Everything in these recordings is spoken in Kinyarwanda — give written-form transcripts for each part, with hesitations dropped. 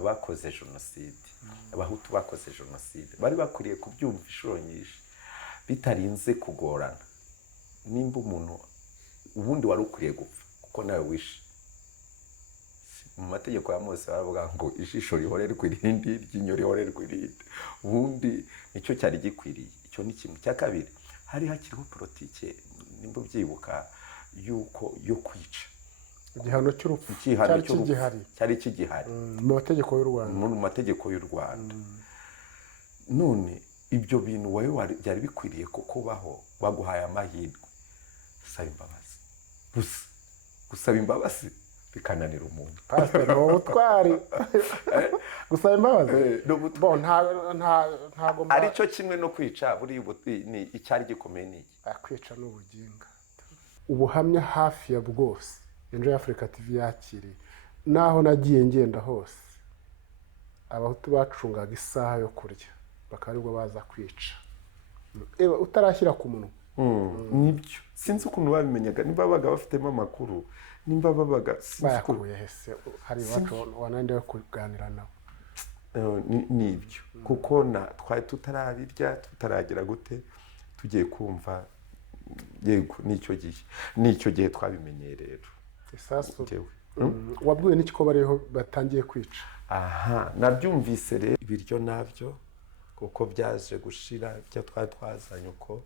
abakoze jenoside abahutu bakoze jenoside bari bakwiriye kubyumva inshuro nyinshi bitarinze kugorana. Nimba umuntu ubundi wari ukwiriye gupfa kuko nawe wishe, mu mategeko ya Mose baravuga ngo ijisho rihorerwe irindi, iryinyo rihorerwe irindi. Ubundi nicyo cyari gikwiriye. Icyo ni kimwe. Cya kabiri, hari hakiriho politike nimba ubyibuka yuko yo kwica, igihano cy'urupfu cyari kigihari mu mategeko y'u Rwanda, mu mategeko y'u Rwanda. None ibyo bintu wowe byari bikwiriye kukubaho, baguhaye amahirwe, saba imbabazi. Gusaba imbabazi bikananira umuntu. Pastor no utwari gusaba imbabazi bo ntago aricyo kimwe no kwica. Buri ni icyari gikomeye ni iki? Kwica n'ubuginga. Ubuhamya hafi ya bwose Enjoy Africa TV yakiriye, naho nagiye ngenda hose abahutu bacungaga isaha yo kurya bakaribwo baza kwica. Utarashyira ku munwa. Nibyo sinzi ukuntu babimenyaga, nimba babaga bafitemo amakuru, nimba babaga bayakuye hese hari bacu wanande yo kuganira nabo. Nibyo kuko twari tutarabirya tutaragira gute tugiye kumva. Yego nicyo gihe twabimenye rero. Isasu wabwiwe n'iki ko bariho batangiye kwica? Nabyumvise rero ibiryo nabyo kuko byaje gushira ibyo twazanye uko.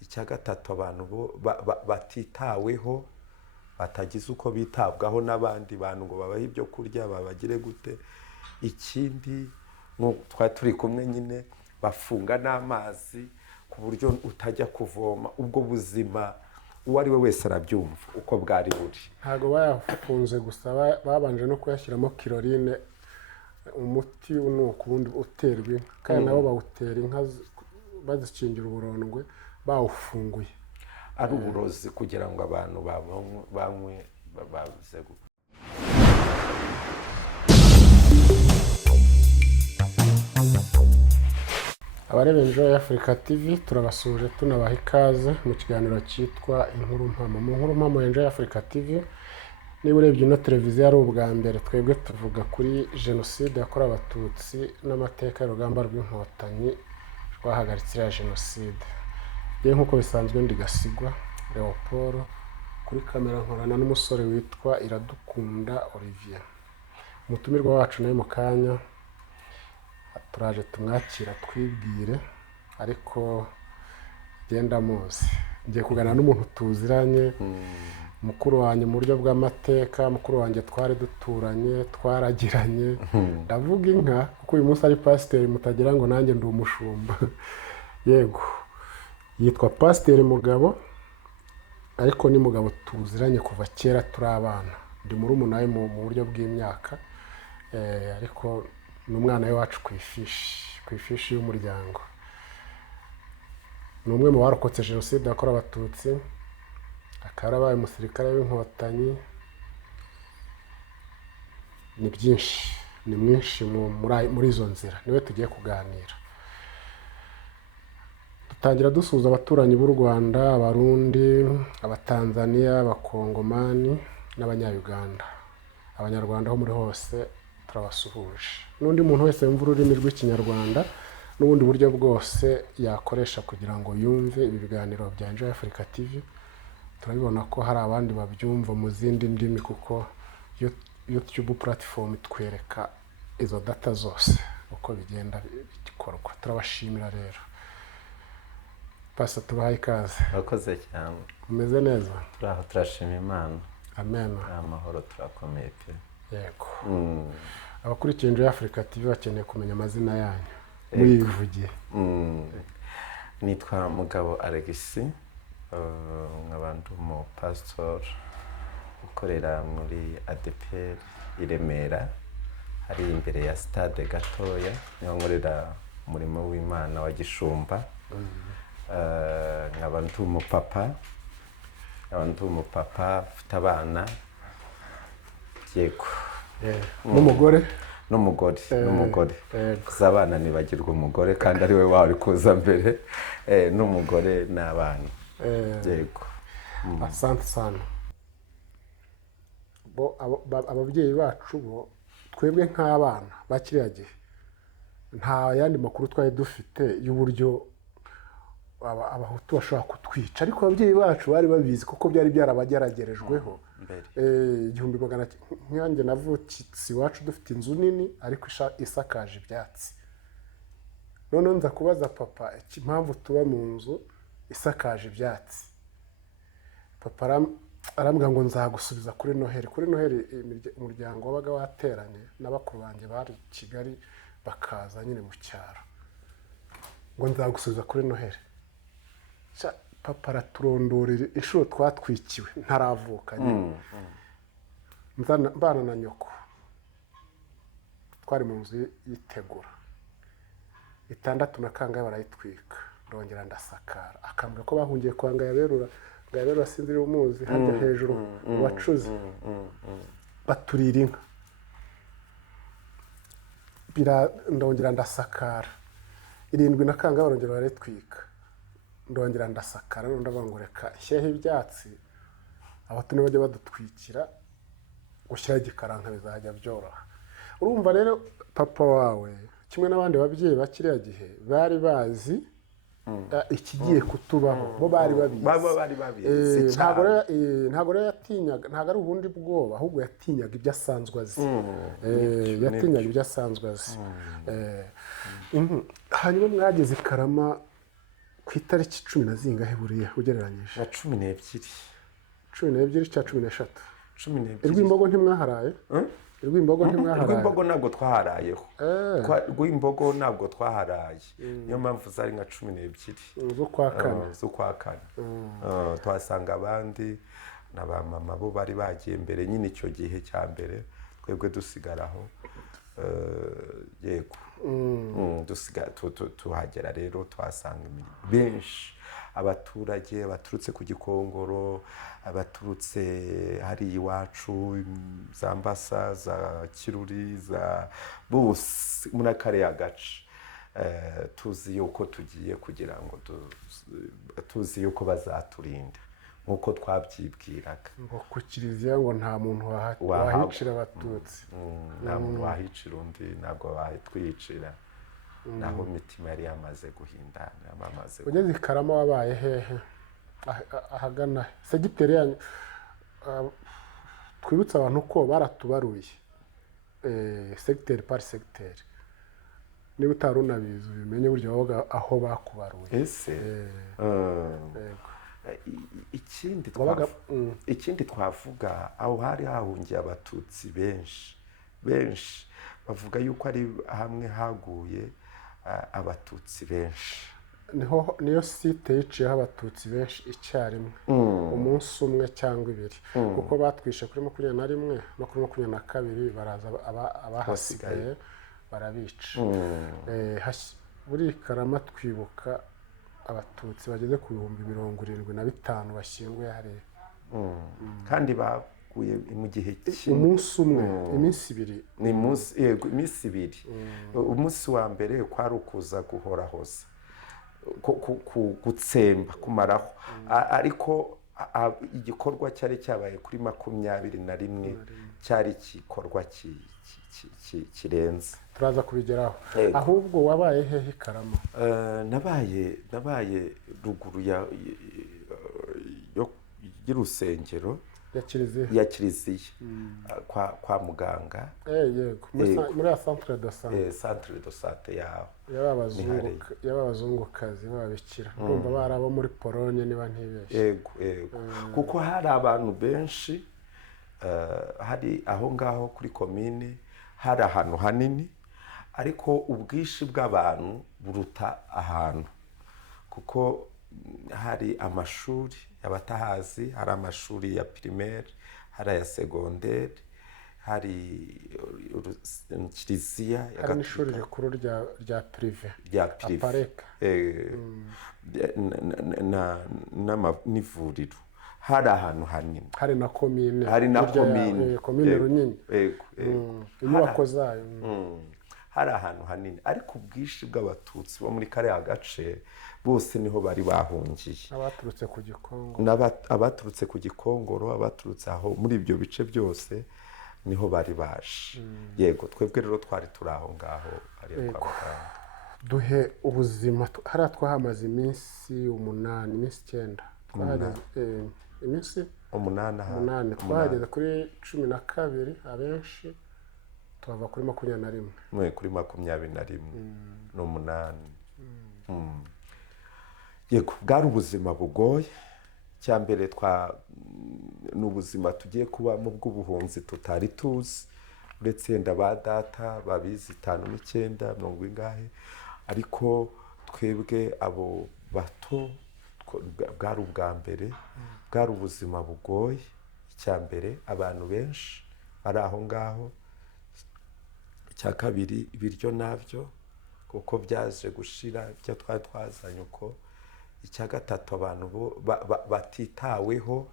Icya gatatu, abantu batitaweho, batagize uko bitabwaho n'abandi bantu ngo babahe ibyo kurya babagire gute. Ikindi twari turi kumwe nyine bafunga n'amazi ku buryo utajya kuvoma. Ubwo buzima uwo ari we wese arabyumva uko bwari buri. Ntago bayafunze gusa, babanje no kuyashyiramo kirorine, umuti unuka ubundi uterwa inka, kandi nabo bawutera inka bazikingira uburondwe bawufunguye. Ari uburozi kugira ngo abantu banywe babuze gupfa. Abareba Enjoy Africa TV turabasuje tunabaha ikaze mu kiganiro cyitwa Inkuru Mpamo. Mu Nkuru Mpamo Enjoy Africa TV, niba urebye ino televiziyo ari ubwa mbere, twebwe tuvuga kuri jenoside yakorewe abatutsi n'amateka y'urugamba rw'inkotanyi rwahagaritse iriya jenoside. Yewe nk'uko bisanzwe ndi Gasigwa Leopold, kuri kamera nkorana n'umusore witwa Iradukunda Olivier. Umutumirwa wacu nawe mu kanya turaje tumwakira twibwire, ariko genda muzi ngiye kuganira n'umuntu tuziranye, mukuru wanjye mu buryo bw'amateka, mukuru wanjye twari duturanye twaragiranye. Ndavuga inka kuko uyu munsi ari pasiteri, mutagira ngo nanjye ndi umushumba. Yego, yitwa Pasiteri Mugabo, ariko ni Mugabo tuziranye kuva kera turi abana. Ndi murumuna we mu buryo bw'imyaka, ariko n'umwana we wacu ku ifishi y'umuryango. Ni umwe mu barokotse jenoside yakorewe abatutsi, akaba yarabaye umusirikare w'inkotanyi. Ni byinshi, ni mwinshi muri izo nzira niwe tugiye kuganira. Dutangira dusuhuza abaturanyi b'u Rwanda, Abarundi, Abatanzania, Abakongomani n'Abanyayuganda. Abanyarwanda ho muri hose turabasuhuje. N'undi muntu wese wumva ururimi rw'Ikinyarwanda n'ubundi buryo bwose yakoresha kugira ngo yumve ibi biganiro bya Enjoy Africa TV. Turabibona ko hari abandi babyumva mu zindi ndimi kuko YouTube platform itwereka izo data zose uko bigenda bikorwa. Turabashimira rero. Pasa tubahaye ikaze. Urakoze cyane. Umeze neza? Turashima Imana. Amen. Amahoro turakomeye pe. Yego. Abakurikiye Enjoy Africa TV bakeneye kumenya amazina yanyu. Muyivugiye. Nitwa Mugabo Alexis, nk'abantu mu pastor ukorera muri ADPR i Remera, hari imbere ya stade gatoya, niho nkorera umurimo w'Imana wa Gishumba. Nk'abantu umupapa ufite abana. Yego. N'umugore z'abana nibagirwa umugore kandi ari we wari kuza mbere, n'umugore n'abana. Yego. Asante sana. Ababyeyi bacu bo twebwe nk'abana ba kiriya gihe nta yandi makuru twari dufite y'uburyo abahutu bashobora kutwica, ariko ababyeyi bacu bari babizi kuko byari byarabageragerejweho. Igihumbi magana nkanjye navutse iwacu dufite inzu nini ariko isakaje ibyatsi. Noneho nza kubaza papa impamvu tuba mu nzu isakaje ibyatsi. Papa arambwira ngo nzagusubiza kuri Noheli. Kuri Noheli umuryango wabaga wateranye n'abakuru banjye bari i Kigali bakaza nyine mu cyaro, ngo nzagusubiza kuri Noheli. Papa araturondorera inshuro twatwikiwe ntaravuka nyine. Mbana na nyoko twari mu nzu yitegura 6 na kangahe barayitwika, ndongera ndasakara. Akambwira ko bahungiye kwa Ngayaberura. Ngayaberura sinzi umuzi hajya hejuru wacuze, baturira inka. Ndongera ndasakara 7 na kangahe barongera barayitwika, ndongera ndasakara. None ndabangoreka shyeho ibyatsi abatune bajya badutwikira, gushyira igikaranka bizajya byoroha. Urumva rero papa wawe kimwe n'abandi babyeyi bakiriya gihe bari bazi ikigiye kutubaho, bo bari babizi. Ntabwo rero yatinyaga, ntabwo ari ubundi bwoba, ahubwo yatinyaga ibyo asanzwe azi. Yatinyaga ibyo asanzwe azi. Hanyuma mwageze i Karama ku itariki 10 na zingahe buriya ugereranyije? 12 cyangwa 13? Rwimbogo ntimwaharaye? Rwimbogo ntabwo twaharayeho. Rwimbogo ntabwo twaharaye, niyo mpamvu zari nka 12 z'ukwa kane. Twasanga abandi na ba mama bo bari bagiye mbere nyine icyo gihe cya mbere, twebwe dusigaraho. Yego tuhagera rero tuhasanga benshi, abaturage baturutse ku Gikongoro, abaturutse hari iwacu za Mbasa, za Kiruri, za bose muri kariya gace. Tuzi yuko tugiye kugira ngo tuzi yuko bazaturinda nkuko twabyibwiraga. Ngo ku kiliziya ngo nta muntu wahicira abatutsi, nta muntu wahicira undi, ntabwo bahitwicira. Naho imitima yari yamaze guhindana, yamaze. Ugeze i Karama wabaye hehe? Ahagana segiteri yanyu, twibutsa abantu ko baratubaruye segiteri par segiteri. Niba utari unabizi ubimenye buryo wabaga aho bakubaruye. Ikindi twavuga, aho hari hahungiye abatutsi benshi bavuga yuko ari hamwe haguye abatutsi benshi. Niyo site yiciyeho abatutsi benshi icyarimwe, umunsi umwe cyangwa 2, kuko batwishe kuri 21 no kuri 22 baraza abahasigaye barabica. Buri Karama twibuka abatutsi bageze ku 75,000 bashyinguye hariya. Kandi baguye mu gihe umunsi umwe, iminsi 2. Ni iminsi 2. Umunsi wa mbere kwari ukuza guhorahoza, gutsemba, kumaraho. Ariko igikorwa cyari cyabaye kuri 21 cyari igikorwa kirenze. Turaza kubigeraho. Ahubwo wabaye hehe Karama? Nabaye ruguru y'urusengero ya kiliziya kwa muganga. Yego muri ya centre de santé. Centre de santé yaho y'abazungukazi b'ababikira. Ndumva barabo muri Pologne niba ntibeshye. Yego kuko hari abantu benshi, hari aho ngaho kuri komine hari ahantu hanini, ariko ubwishi bw'abantu buruta ahantu, kuko hari amashuri y'abatahazi, hari amashuri ya primaire, hari ya secondaire, hari kiliziya, hari n'ishuri rikuru rya privé apareka, n'ivuriro. Hari ahantu hanini, hari na komine, komine Runyinya, inyubako zayo. Hari ahantu hanini, ariko ubwishi bw'abatutsi bo muri kariya gace bose niho bari bahungiye. Abaturutse ku Gikongoro, abaturutse aho muri ibyo bice byose niho bari baje. Yego twebwe rero twari turi aho ngaho hariya kwa muganga. duhe ubuzima hariya twahamaze iminsi 8 iminsi 9 twahageze iminsi 8 twahageze kuri 12 abenshi tuhava kuri 21 kuri 21 n'umunani. Yego bwari ubuzima bugoye. Cyambere n'ubuzima tugiye kubamo bw'ubuhunzi tutari tuzi, uretse yenda ba data babizi 5 9 mirongo ingahe, ariko twebwe abo bato bwari ubwa mbere, bwari ubuzima bugoye. Icyambere abantu benshi ari aho ngaho. Icya kabiri ibiryo nabyo kuko byaje gushira ibyo twari twazanye uko. Icya gatatu abantu batitaweho,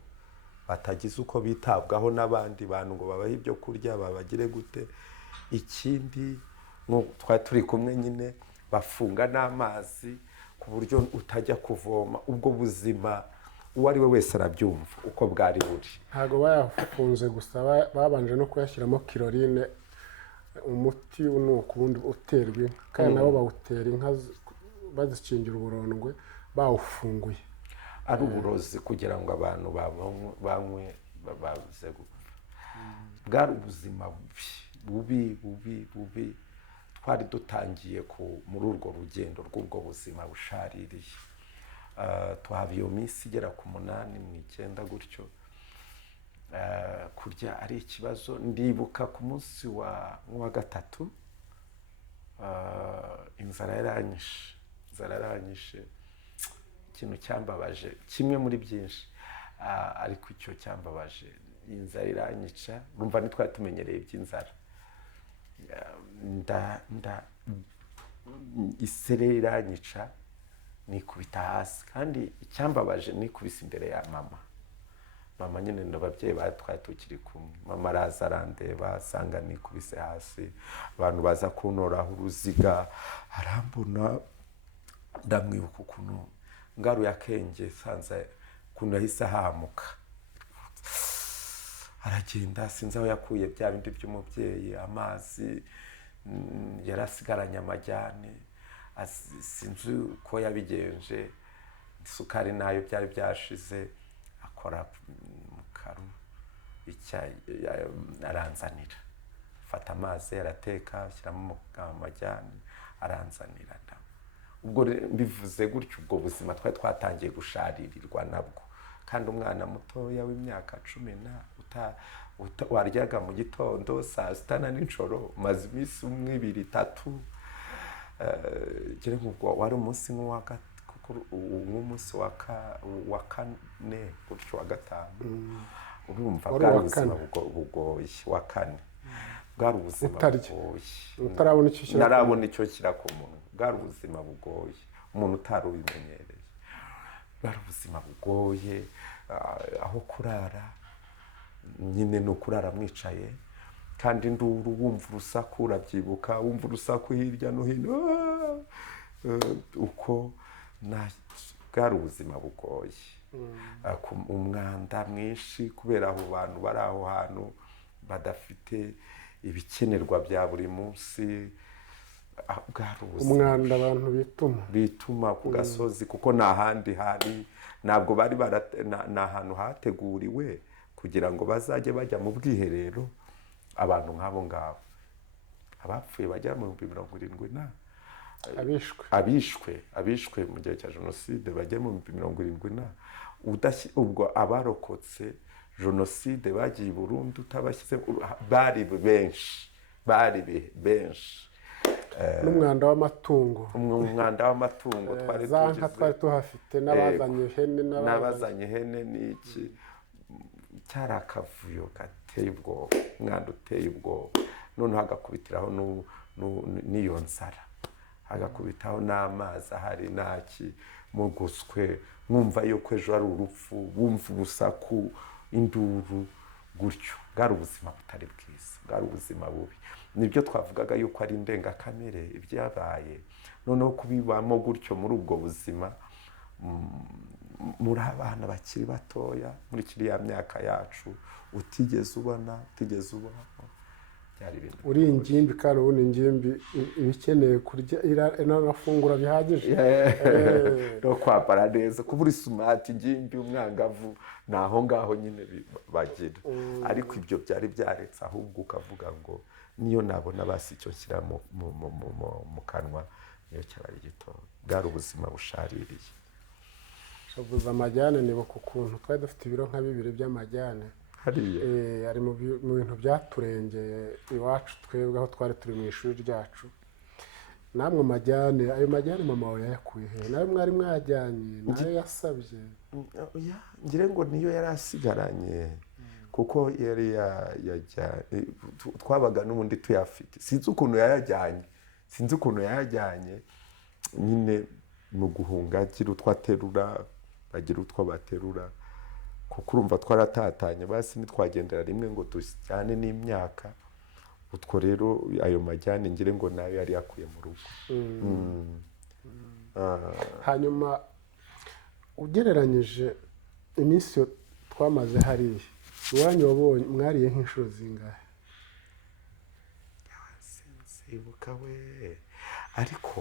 batagize uko bitabwaho n'abandi bantu ngo babahe ibyo kurya babagire gute. Ikindi twari turi kumwe nyine bafunga n'amazi ku buryo utajya kuvoma. Ubwo buzima uwo ari we wese arabyumva uko bwari buri. Ntago bayafunze gusa, babanje no kuyashyiramo kirorine, umuti nukundi uterwa inka, kandi nabo bawutera inka bazicingira uburondwe bawufunguye. Ari uburozi kugira ngo abantu banywe babuze gupfa. Bwari ubuzima bubi twari dutangiye muri urwo rugendo rw'ubwo buzima bushaririye. Tuhava iyo minsi igera ku 8 mu 9 gutyo. Kurya ari ikibazo. Ndibuka ku munsi wa 3 inzara yaranyishe. Ikintu cyambabaje kimwe muri byinshi, ariko icyo cyambabaje, inzara iranyica. Urumva nitwari tumenyereye iby'inzara. Isere iranyica, nikubita hasi. Kandi icyambabaje nikubise imbere ya mama nyine n'ababyeyi batwaye tukiri kumwe. Mama araza arandeba asanga nikubise hasi, abantu baza kuntoraho uruziga, arambona. Ndamwibuka ukuntu ngaruye akenge, sanze ukuntu yahise ahamuka, aragenda. Sinzi aho yakuye bya bindi by'umubyeyi, amazi yarasigaranye amajyane, sinzi uko yabigenje. Isukari nayo byari byashize, akora mu kanwa aranzanira. Fata amazi arateka, ashyiramo amajyane, aranzanira. Ubwo bivuze gutyo, ubwo buzima twari twatangiye gusharirirwa nabwo. Kandi umwana mutoya w'imyaka 10 waryaga mu gitondo, saa sita na nijoro, maze iminsi 1 2 3. Ubwo wari umunsi nk'umunsi wa 4 gutyo wa 5. Urumva bwari ubuzima bugoye. Wa 4 bwari ubuzima bugoye. Utarabona icyo narabona icyo kira ku muntu. Bwari ubuzima bugoye, umuntu utari ubimenyereye. Bwari ubuzima bugoye. Aho kurara nyine no kurara mwicaye, kandi nduru wumva urusaku, urabyibuka, wumva urusaku hirya no hino. Uko bwari ubuzima bugoye. Umwanda mwinshi kubera abo bantu bari aho hantu badafite ibikenerwa bya buri munsi. Umwanda abantu bituma ku gasozi, kuko nta handi hari. Ntabwo bari ahantu hateguriwe kugira ngo bazajye bajya mu bwiherero. Abantu nk'abo ngabo abapfuye bagera mu 70 abishwe mu gihe cya jenoside bagera mu 70. Ubwo abarokotse jenoside bagiye i Burundi utabashyize bari benshi. N'umwanda w'amatungo, twari tuhafite, n'abazanye ihene n'iki. Cyari akavuyo gateye ubwoba, umwanda uteye ubwoba. Noneho hagakubitiraho n'iyo nzara, hagakubitaho n'amazi ahari naki muguswe. Mwumva yuko ejo ari urupfu, wumva urusaku, induru gutyo. Bwari ubuzima butari bwiza, bwari ubuzima bubi. Nibyo twavugaga yuko ari indengakamere ibyabaye. Noneho kubibamo gutyo muri ubwo buzima, muri abana bakiri batoya, muri kiriya myaka yacu, utigeze ubona. byari ibintu uri ingimbi kandi ubundi ingimbi iba ikeneye kurya inanafungura bihagije. no kwambara neza kuba uri sumati ingimbi umwangavu ni aho ngaho nyine bagira ariko ibyo byari byaretse ahubwo ukavuga ngo niyo nabona basi icyo nshyira mu kanwa niyo cyaba ari gito bwari ubuzima bushaririye. Shavuza amajyane nibuka ukuntu twari dufite ibiro nka 2 by'amajyane hariya ari mu bintu byaturengeye iwacu twebwe aho twari turi mu ishuri ryacu. Namwe amajyane ayo majyane mama wawe yayakuye he? Nawe mwari mwajyanye nayo yasabye? ngire ngo niyo yari asigaranye kuko yari twabaga n'ubundi tuyafite sinzi ukuntu yayajyanye nyine mu guhunga agira utwo aterura bagira utwo baterura kuko urumva twaratatanye basi ntitwagendera rimwe ngo tujyane n'imyaka utwo rero ayo majyane ngire ngo nayo yari yakuye mu rugo. Hanyuma ugereranyije iminsi twamaze hariya iwanyu wabonye mwariye nk'inshuro zingahe? Sinzibuka we ariko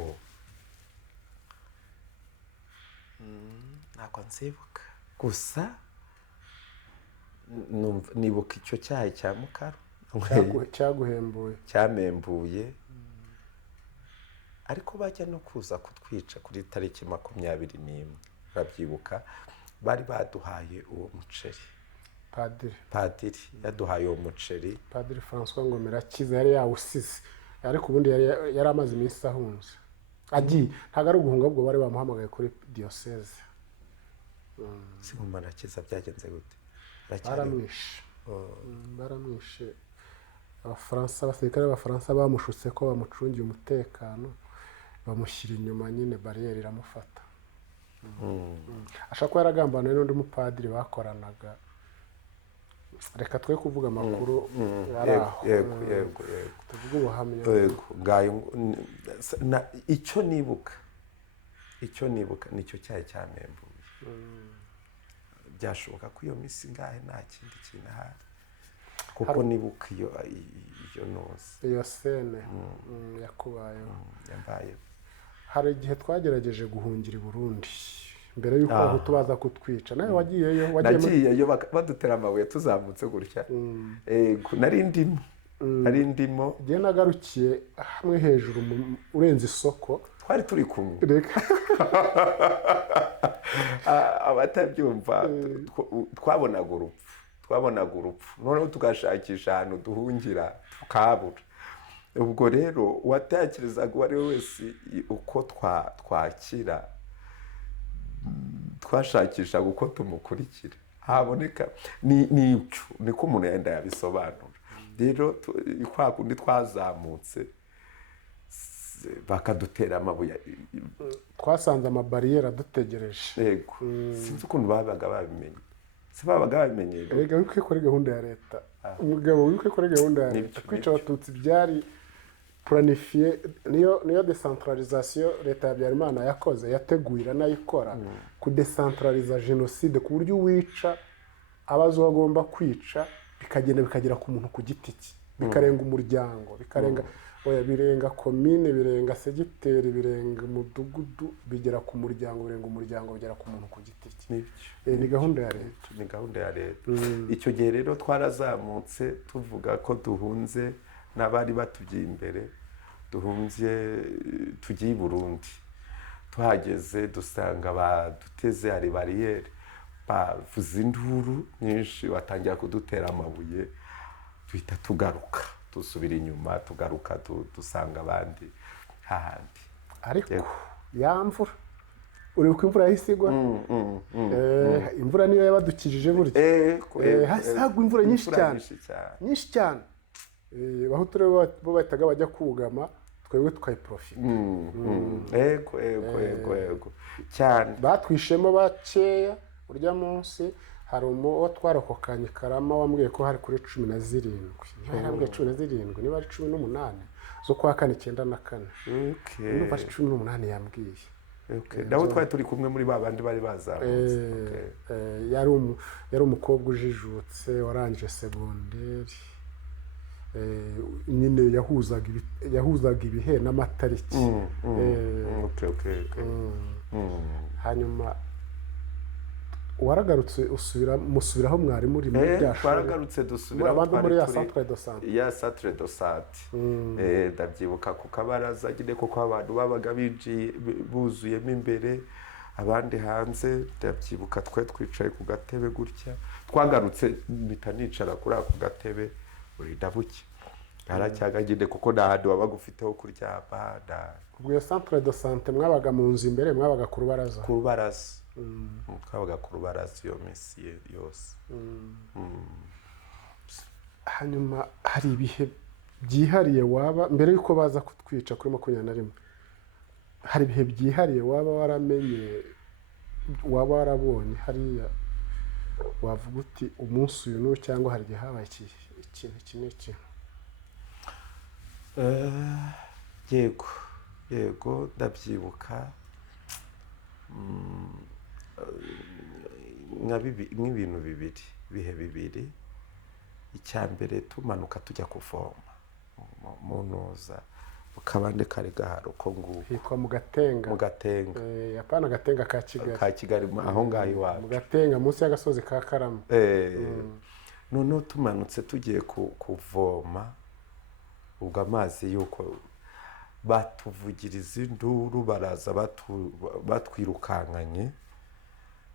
ntabwo nzibuka gusa nibuka icyo cyayi cya Mukaru cyaguhembuye cyamembuye ariko bajya no kuza kutwica kuri tariki 21 urabyibuka bari baduhaye uwo muceri padiri yaduhaye uwo muceri Padiri François Ngomirakiza yari yawusize ariko ubundi yari amaze iminsi ahunze agiye ntago ari uguhunga ubwo bari bamuhamagaye kuri diocese. Ngomirakiza byagenze gute? baramwishe abasirikare b'Abafaransa bamushutse ko bamucungiye umutekano bamushyira inyuma nyine bariyeri iramufata. ashaka ko yaragambaniye n'undi mupadiri bakoranaga reka twe kuvuga amakuru yaraho yego tuvuga ubuhamya icyo nibuka nicyo cyayi cyamembuye. byashoboka ko iyo minsi ngahe nta kindi kintu ahari kuko nibuka iyo nose iyo sene yakubayeho yambayeho. hari igihe twagerageje guhungira i Burundi mbere y'uko abahutu baza kutwica nawe wagiyeyo? Nagiyeyo badutera amabuye tuzamutse gutya nari ndimo igihe nagarukiye hamwe hejuru urenze isoko twari turi kumwe abatabyumva twabonaga urupfu noneho tugashakisha ahantu duhungira tukabura. ubwo rero uwatekerezaga uwo ari we wese uko twakira twashakishaga uko tumukurikira haboneka niko umuntu yenda yabisobanura. rero kwa kundi twazamutse bakadutera amabuye twasanze amabariyeri adutegereje. yego sinzi ukuntu babaga babimenye babaga babimenyeye. Erega wikwe kuri gahunda ya leta umugabo wikwe kuri gahunda ya leta kwica abatutsi byari planifié niyo decentralisation leta ya Habyarimana yakoze yateguira nayikora ku decentraliza genocide ku buryo wica abazo bagomba kwica bikagera ku muntu ku giti cye bikarenga umuryango birenga komine birenga segiteri birenga umudugudu bigera ku muryango bigera ku muntu ku giti cye. Ni gahunda ya leta icyo gihe rero twarazamutse tuvuga ko duhunze n'abari batugiye imbere duhunze tugiye i Burundi. tuhageze dusanga baduteze hari bariyeri bavuza induru nyinshi batangira kudutera amabuye duhita tugaruka dusubira inyuma tugaruka dusanga abandi hahandi. ariko yamvura uribuka imvura yahisigwa imvura niyo yabadukijije burya hasagwa imvura nyinshi cyane bahutu rero bo bahitaga bajya kugama twebwe tukayiprofita. yego cyane batwishemo bakeya urya munsi hari uwo twarokokanye Karama wambwiye ko hari kuri 17 niba yarambwiye 17 niba ari 18 zo kwa 494 ndumva 18 yambwiye. Dawo twari turi kumwe muri babandi bari bazamutse. yari umukobwa ujijutse warangije segonderi nyine yahuzaga ibihe n'amatariki. Hanyuma waragarutse musubiraho mwari muri muri bya shuri. Twaragarutse dusubira abandi muri ya centre de santé. Ya centre de santé. Ndabyibuka ku kabaraza nyine kuko abantu babaga binjiye buzuyemo imbere, abandi hanze. Ndabyibuka twicaye ku gatebe gutya, twagarutse mpita nicara kuri ako gatebe burinda buke. Haracyaga nyine kuko nta hantu wabaga ufiteho kuryama. Ubwo iyo centre de santé mwabaga mu nzu imbere, mwabaga ku rubaraza? Ku rubaraza. Twabaga ku rubaraza iyo minsi yose. Hanyuma hari ibihe byihariye waba mbere yuko baza kutwica kuri 21, hari ibihe byihariye waba waramenye, waba warabonye hariya wavuga uti umunsi uyu n'uyu, cyangwa hari igihe habaye ikintu kinini? Yego ndabyibuka nk'ibintu bibiri, ibihe bibiri. Icya mbere tumanuka tujya kuvoma mu Ntuza, ukabande kare gaharo ko nguko hitwa mu Gatenga. Mu Gatenga, apana Gatenga ka Kigali, aho ngaho iwacu mu Gatenga munsi y'agasozi ka Karama. Noneho tumanutse tugiye kuvoma, ubwo amazi yuko batuvugiriza induru, baraza batwirukankanye.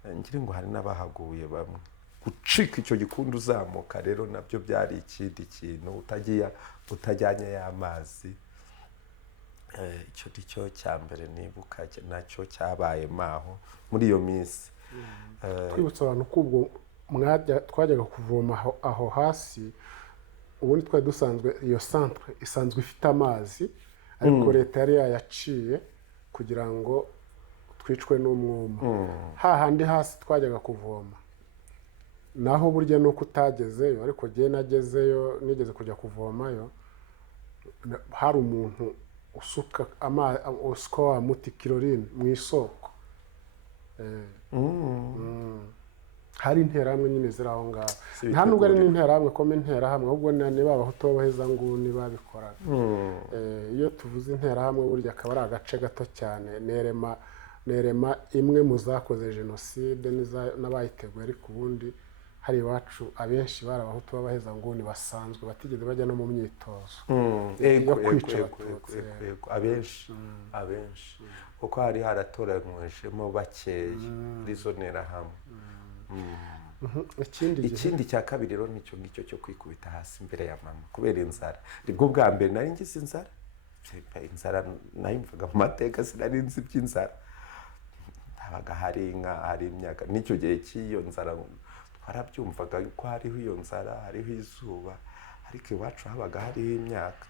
Ngira ngo hari n'abahaguye bamwe. Gucika icyo gikundi uzamuka rero nabyo byari ikindi kintu utajyanye y'amazi. Icyo cyo cya mbere nibuka nacyo cyabaye maho muri iyo minsi. Twibutsa abantu ko ubwo twajyaga kuvoma aho hasi, ubundi twari dusanzwe iyo centre isanzwe ifite amazi, ariko leta yari yayaciye kugira ngo twicwe n'umwuma. Hahandi hasi twajyaga kuvoma naho burya nuko utagezeyo, ariko gihe nagezeyo, nigeze kujya kuvomayo, hari umuntu usuka wa muti Kirorine mu isoko. Hari interahamwe nyine ziri aho ngaho. Nta nubwo ari n'interahamwe kome interahamwe, ahubwo ni b'abahutu b'abahezanguni babikoraga. Iyo tuvuze interahamwe burya akaba ari agace gato cyane. Nerema imwe mu zakoze jenoside n'abayiteguye, ariko ubundi hari iwacu abenshi bari abahutu b'abahezanguni basanzwe batigeze bajya no mu myitozo yo kwica abenshi. Kuko hari haratoranyijemo bakeya muri zo nterahamwe. Ikindi cya kabiri rero nicyo ngicyo cyo kwikubita hasi imbere ya mama kubera inzara. Nibwo bwa mbere nari ngize inzara nayimvaga mu mateka, sinari nzi iby'inzara. Habaga hari inka, hari imyaka. N'icyo gihe cy'iyo nzara twarabyumvaga ko hariho iyo nzara, hariho izuba, ariko iwacu habaga hariho imyaka.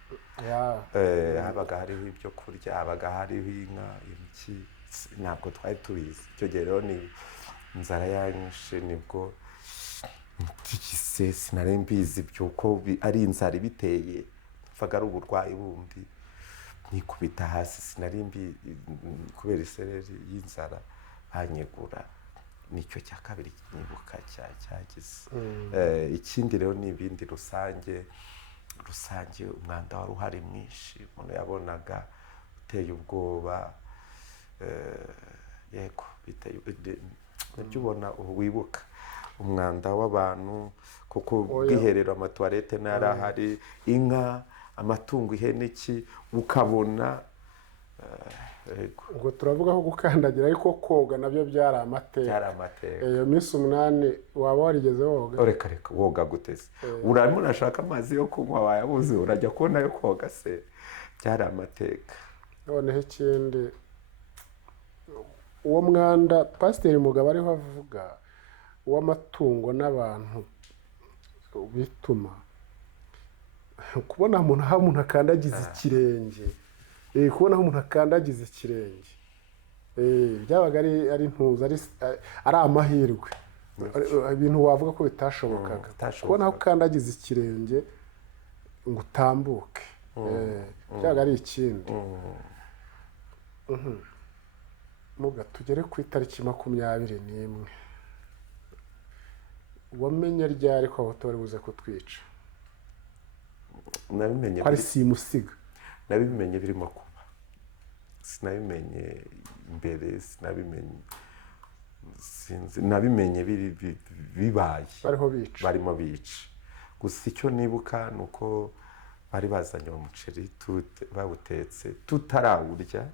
Habaga hariho ibyo kurya, habaga hariho inka, ibiki. Ntabwo twari tubizi. Icyo gihe rero ni inzara yanyishe, nibwo sinari mbizi by'uko ari inzara ibiteye, mvaga ari uburwayi bundi. Nikubita hasi, sinari mbi kubera isereri y'inzara banyegura. Nicyo cya kabiri nibuka cyagize. Ikindi rero ni ibindi rusange, umwanda wari uhari mwinshi, umuntu yabonaga uteye ubwoba. Yego biteye nabyo ubona wibuka umwanda w'abantu, kuko ubwiherero, amatoilette n'ari ahari, inka, amatungo, ihene, iki ukabona. Ubwo turavuga ko gukandagira, ariko koga nabyo byari amateka. Iyo minsi 8 waba warigeze woga? Reka woga gutese. Urarimo urashaka amazi yo kunywa wayabuze, urajya kubona yo koga se? Byari amateka. Noneho ikindi, uwo mwanda Pasiteri Mugabo ariho avuga w'amatungo n'abantu bituma kubona umuntu akandagiza ikirenge, kubona umuntu akandagiza ikirenge, byabaga ari ntuza, ari amahirwe, ibintu wavuga ko bitashobokaga. Kubona aho ukandagiza ikirenge ngo utambuke, byabaga ari ikindi. Muga tugere ku itariki 21, wamenye ryari ko abahutu bari buze kutwica? nabimenye ko ari simusiga. nabimenye birimo kuba, sinabimenye imbere, sinabimenye sinzi, nabimenye bibaye barimo bica. Gusa icyo nibuka ni uko bari bazanye umuceri bawutetse tutarawurya.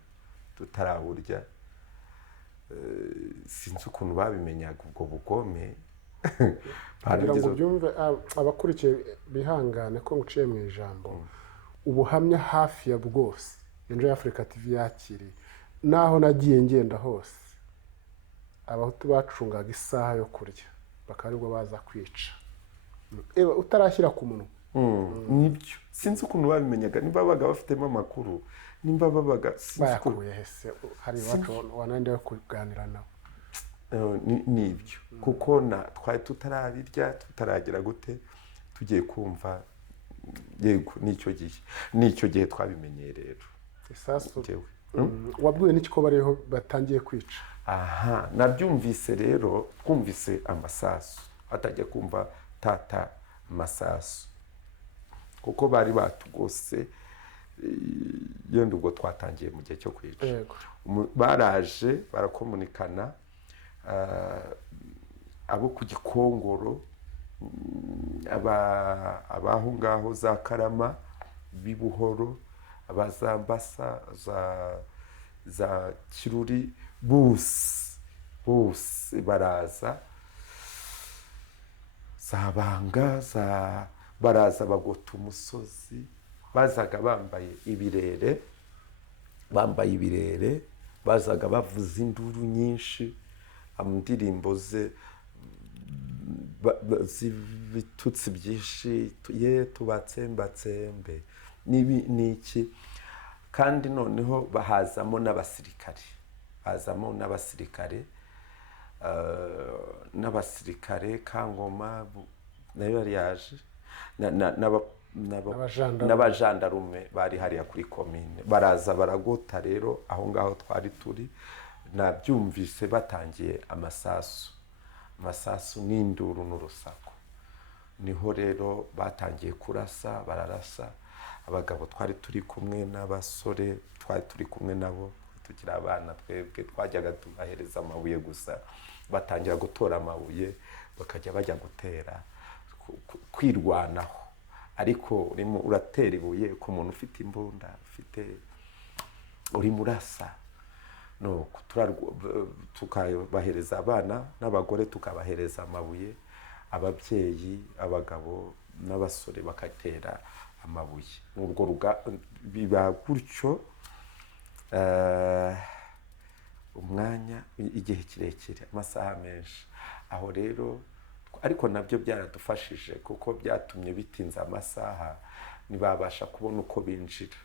Sinzi ukuntu babimenyaga ubwo bugome. kugira ngo byumve abakurikiye bihangane ko nguciye mu ijambo. Ubuhamya hafi ya bwose Enjoy Africa TV yakiriye, naho nagiye ngenda hose, abahutu bacungaga isaha yo kurya bakaba aribwo baza kwica, utarashyira ku munwa. Nibyo sinzi ukuntu babimenyaga, nimba babaga bafitemo amakuru, nimba babaga bayakuye hese, hari bacu wanande yo kuganira nabo. Nibyo kuko twari tutarabirya, tutaragira gute, tugiye kumva. Yego nicyo gihe twabimenyeye rero. Isasu wabwiwe n'iki ko bariho batangiye kwica? Nabyumvise rero, twumvise amasasu, atajya kumva tata amasasu, kuko bari batugose. Yenda ubwo twatangiye mu gihe cyo kwica, baraje barakomunikana, abo ku Gikongoro, abaho ngaho za Karama, Bibuhoro, abazambasa za Kiruri, bose baraza, za Banga, baraza bagota umusozi. Bazaga bambaye ibirere, bazaga bavuza induru nyinshi, indirimbo z'ibitutsi byinshi, tubatsembatsembe n'iki. Kandi noneho bahazamo n'abasirikare, Kangoma nayo yari yaje, n'abajandarume bari hariya kuri komine, baraza baragota rero aho ngaho twari turi. Nabyumvise batangiye amasasu n'induru n'urusaku, niho rero batangiye bararasa. Abagabo twari turi kumwe n'abasore twari turi kumwe nabo, tukiri abana twebwe, twajyaga tubahereza amabuye gusa, batangira gutora amabuye bakajya bajya gutera, kwirwanaho. Ariko uratera ibuye ku muntu ufite imbunda, urimo urasa. Tukabahereza abana n'abagore, tukabahereza amabuye, ababyeyi, abagabo n'abasore bakatera amabuye. Urwo biba gutyo umwanya, igihe kirekire, amasaha menshi. Aho rero ariko nabyo byaradufashije, kuko byatumye bitinza amasaha, ntibabasha kubona uko binjira.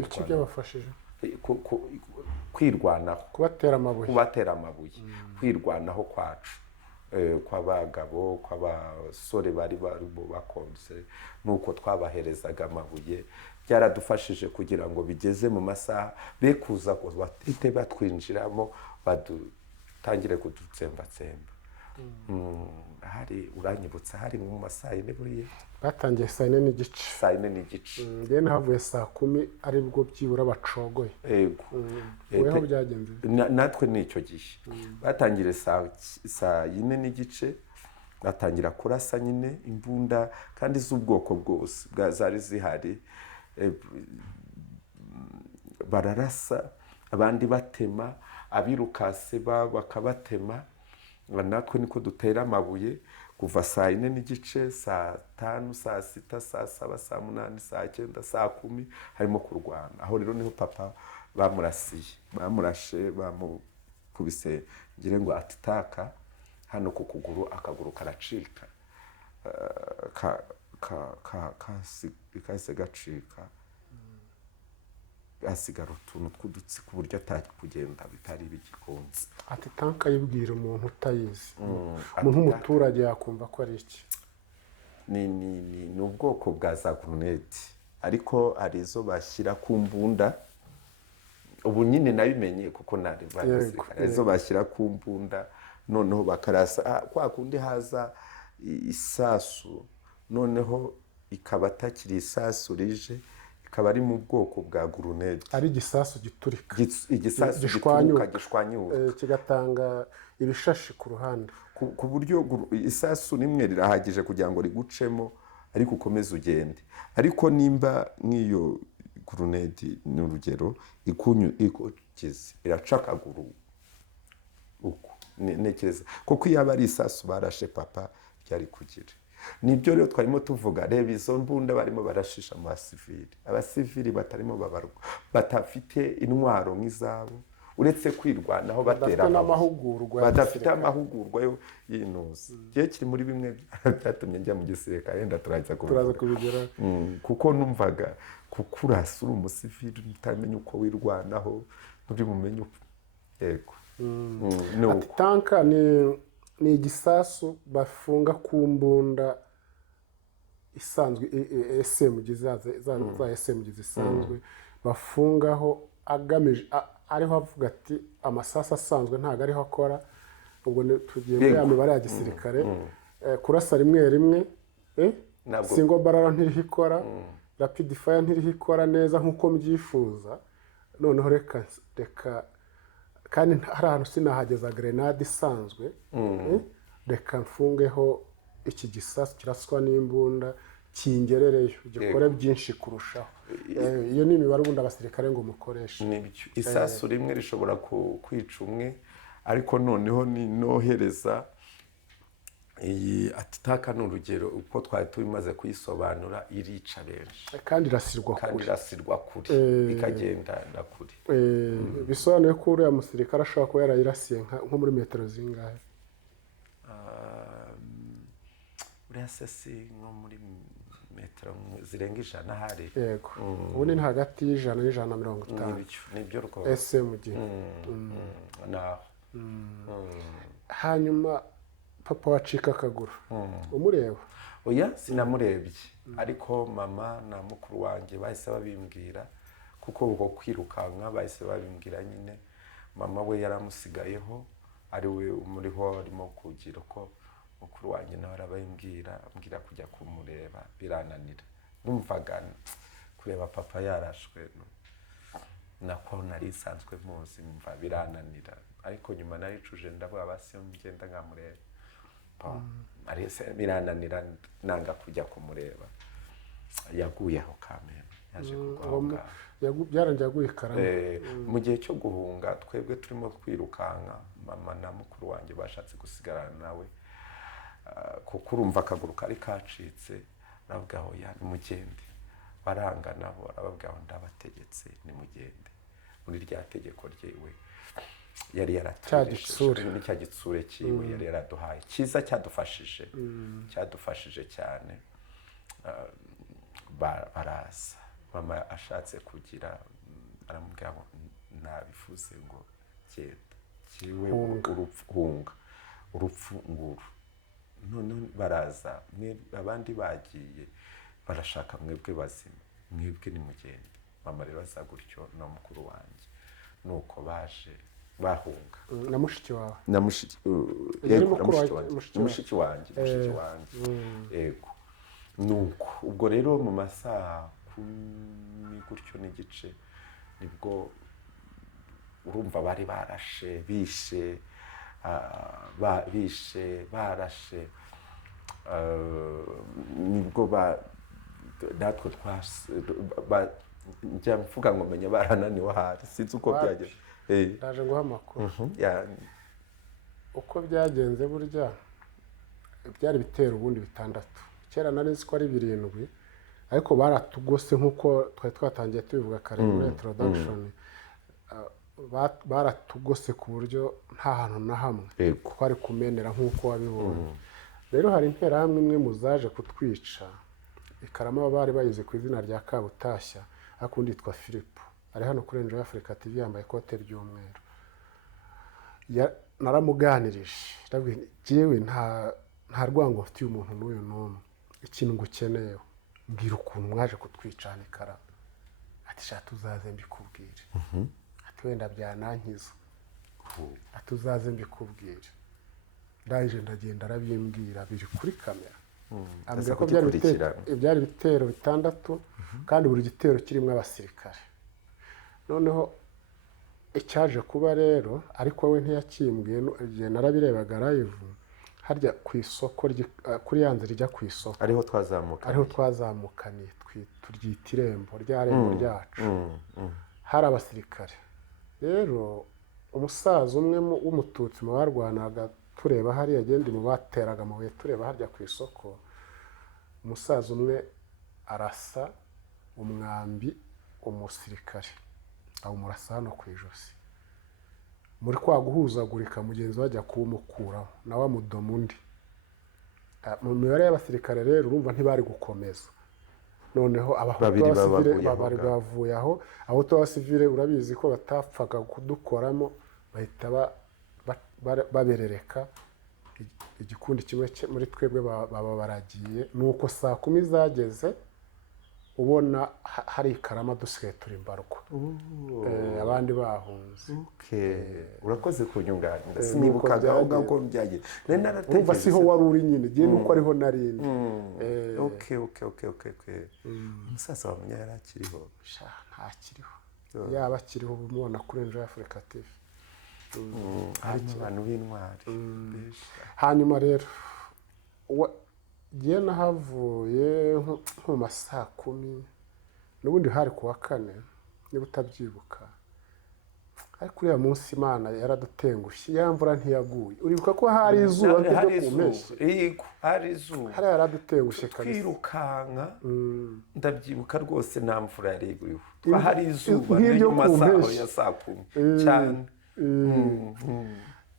Iki byabafashije kwirwanaho, kubatera amabuye, kwirwanaho kwacu, kw'abagabo, kw'abasore bari bakonse, nuko twabaherezaga amabuye. Byaradufashije kugira ngo bigeze mu masaha be kuza ngo bahite batwinjiramo, badutangire kudutsembatsemba. Uranyibutsa hari mu masaha 4 buriye batangiye saa 4 n'igice. Njye nahavuye saa 10 aribwo byibura bacogoye. Yego, weho byagenze natwe nicyo gihe batangire saa 4 n'igice, batangira kurasa nyine imbunda, kandi z'ubwoko bwose zari zihari. Bararasa, abandi batema, abirukase bakabatema. Natwe niko dutera amabuye kuva saa 4 n'igice, saa 5, saa 6, saa 7, saa 8, saa 9, saa 10, harimo kurwana. Aho rero niho papa bamurashe, bamukubise, ngire ngo atitaka hano ku kuguru, akaguru karacika, kahise gacika, hasigara utuntu tw'udutsi ku buryo atari kugenda, bitari bigikunze. Ati tanka yibwira umuntu utayizi, umuntu w'umuturage yakumva ko ari iki? Ni ubwoko bwa za grenade, ariko hari izo bashyira ku mbunda. Ubu nyine nabimenye kuko nari bazi, izo bashyira ku mbunda, noneho bakarasa kwa kundi haza isasu, noneho ikaba atakiri isasu rije, ikaba ari mu bwoko bwa guruneti, ari igisasu giturika igisasu gishwanyuka. gishwanyuka kigatanga ibishashi ku ruhande, ku buryo isasu rimwe rirahagije kugira ngo rigucemo ariko ukomeze ugende. Ariko nimba nk'iyo guruneti ni urugero ikukize iraca akaguru uko ntekereza kuko iyo aba ari isasu barashe papa byari kugira. Nibyo rero twarimo tuvuga, reba izo mbunda barimo barashisha mu basivili, abasivili batarimo babarwa, batafite intwaro nk'izabo, uretse kwirwanaho batera badafite amahugurwa yo yinuza. Gihe kiri muri bimwe byatumye njya mu gisirikare, wenda turaza kubigera kuko numvaga kukurasa uri umusivili utamenya uko wirwanaho nturi bumenye yego. Ati tanka ni igisasu bafunga ku mbunda isanzwe SMG za SMG zisanzwe bafungaho agamije ariho avuga ati amasasu asanzwe ntago ariho akora. Ubwo tugiye muri ya mibare ya gisirikare, kurasa rimwe rimwe single barrel ntiriho ikora, rapid fire ntiriho ikora neza nk'uko mbyifuza. Noneho reka kandi hari ahantu sinahageza grenade isanzwe, reka mfungeho iki gisasu kiraswa n'imbunda kingerereyo gikore byinshi kurushaho. Iyo ni imibare ubundi abasirikare ngo mukoreshe. Nibyo, isasu rimwe rishobora kwica umwe, ariko noneho nohereza iyi atitaka ni urugero uko twari tubimaze kuyisobanura, irica benshi kandi irasirwa kure ikagenda na kure. Bisobanuye ko uriya musirikare ashobora kuba yarayirasiye nko muri metero zingahe? Uriya sesi nko muri metero zirenga 100 hari. Yego, ubu ni hagati y'100 n'150. Nibyo rwose SMG. naho hanyuma papa wacika akaguru umureba? Oya, sinamurebye, ariko mama na mukuru wanjye bahise babimbwira, kuko ubwo kwirukanka bahise babimbwira nyine. Mama we yaramusigayeho, ari we umuriho arimo kugira ko mukuru wanjye nawe arabimbwira, ambwira kujya kumureba, birananira. Numvaga kureba papa yarashwe nako nari nsanzwe muzi, mva birananira. Ariko nyuma naricuje ndavuga basi ngenda nkamureba, birananira, nanga kujya kumureba. Yaguyeho kamera, yaje kugonga, byarangiye aguye Karama. mu gihe cyo guhunga twebwe turimo kwirukanka, mama na mukuru wanjye bashatse gusigarana nawe, kuko urumva akaguru kari kacitse. Aravuga aho nimugende, baranga nabo aravuga aho ndabategetse nimugende. Muri rya tegeko ryewe yari yaraturishije n'icya gitsure kiwe yari yaraduhaye cyiza, cyadufashije cyane. Baraza, mama ashatse kugira, aramubwira ngo nabifuze ngo genda kiwe hunga urupfu nguru. None baraza, abandi bagiye barashaka mwebwe bazima, mwebwe nimugende. Mama rero aza gutyo na mukuru wanjye, nuko baje bahunga. Na mushiki wawe? Na mushiki wanjye. Yego. Nuko ubwo rero mu masaha 10 gutyo n'igice nibwo urumva bari barashe barashe, nibwo natwe njya mvuga ngo menya barananiwe ahari, sinzi uko byagenze. Ndaje nguha amakuru uko byagenze. Burya byari bitero ubundi 6, kera nari nzi ko ari 7, ariko baratugose nk'uko twari twatangiye tubivuga kare muri introduction. Baratugose ku buryo nta hantu na hamwe twari kumenera nk'uko wabibonye. Rero hari interahamwe imwe muzaje kutwica i Karama, bari bayize ku izina rya Kabutashya, akundi yitwa Philippe, ari hano kuri Enjoy Africa TV yambaye ikote ry'umweru. Naramuganirije, ndabwira jewe nta rwango mfitiye umuntu n'uyu n'umwe, ikintu ngukeneye mbwira ukuntu mwaje kutwica hano i Karama. Ati sha tuzaze mbikubwire. Ati wenda byanankiza. Ati uzaze mbikubwire. Ndaje ndagenda arabimbwira, biri kuri kamera. ambwira ko byari ibitero bitandatu kandi buri gitero kirimo abasirikare. Noneho icyaje kuba rero ariko we ntiyakimbwiye, igihe narabirebaga live harya ku isoko kuri ya nzira ijya ku isoko ariho twazamukaniye turyita irembo rya rembo ryacu. Hari abasirikare rero, umusaza umwe w'umututsi mu barwanaga tureba hariya, agenda mu bateraga amabuye tureba harya ku isoko, umusaza umwe arasa umwambi umusirikare awumurasa hano ku ijosi. Muri kwa guhuzagurika mugenzi we ajya kuwumukuraho nawe amudoma undi. Mu mibare y'abasirikare rero urumva ntibari gukomeza. Noneho abari bavuye aho abasivile urabizi ko batapfaga kudukoramo, bahita baberereka igikundi kimwe muri twebwe baba baragiye. Nuko saa 10 zageze ubona hari ikarama dusigaye turi mbarwa, abandi bahunze. Urakoze kunyunganira, sinibukaga aho ngaho byagiye. Urumva siho wari uri nyine, giye nuko ariho narindi. Umusaza wa Munya yarakiriho? Ntakiriho. Yaba akiriho umubona kuri Enjoy Africa TV. Abantu b'intwari. Hanyuma rero giye nahavuye nko mu saa 10, n'ubundi hari ku wa 4 niba utabyibuka. Ariko uriya munsi Imana yaradutengushye, ya mvura ntiyaguye. Uribuka ko hari izuba ryo kumeshe? Yego, hari izuba. Hari yaradutengushye kabisa. Twirukanka, ndabyibuka rwose nta mvura yari iguye. Hari izuba ryo mu masaha ya saa 10 cyane.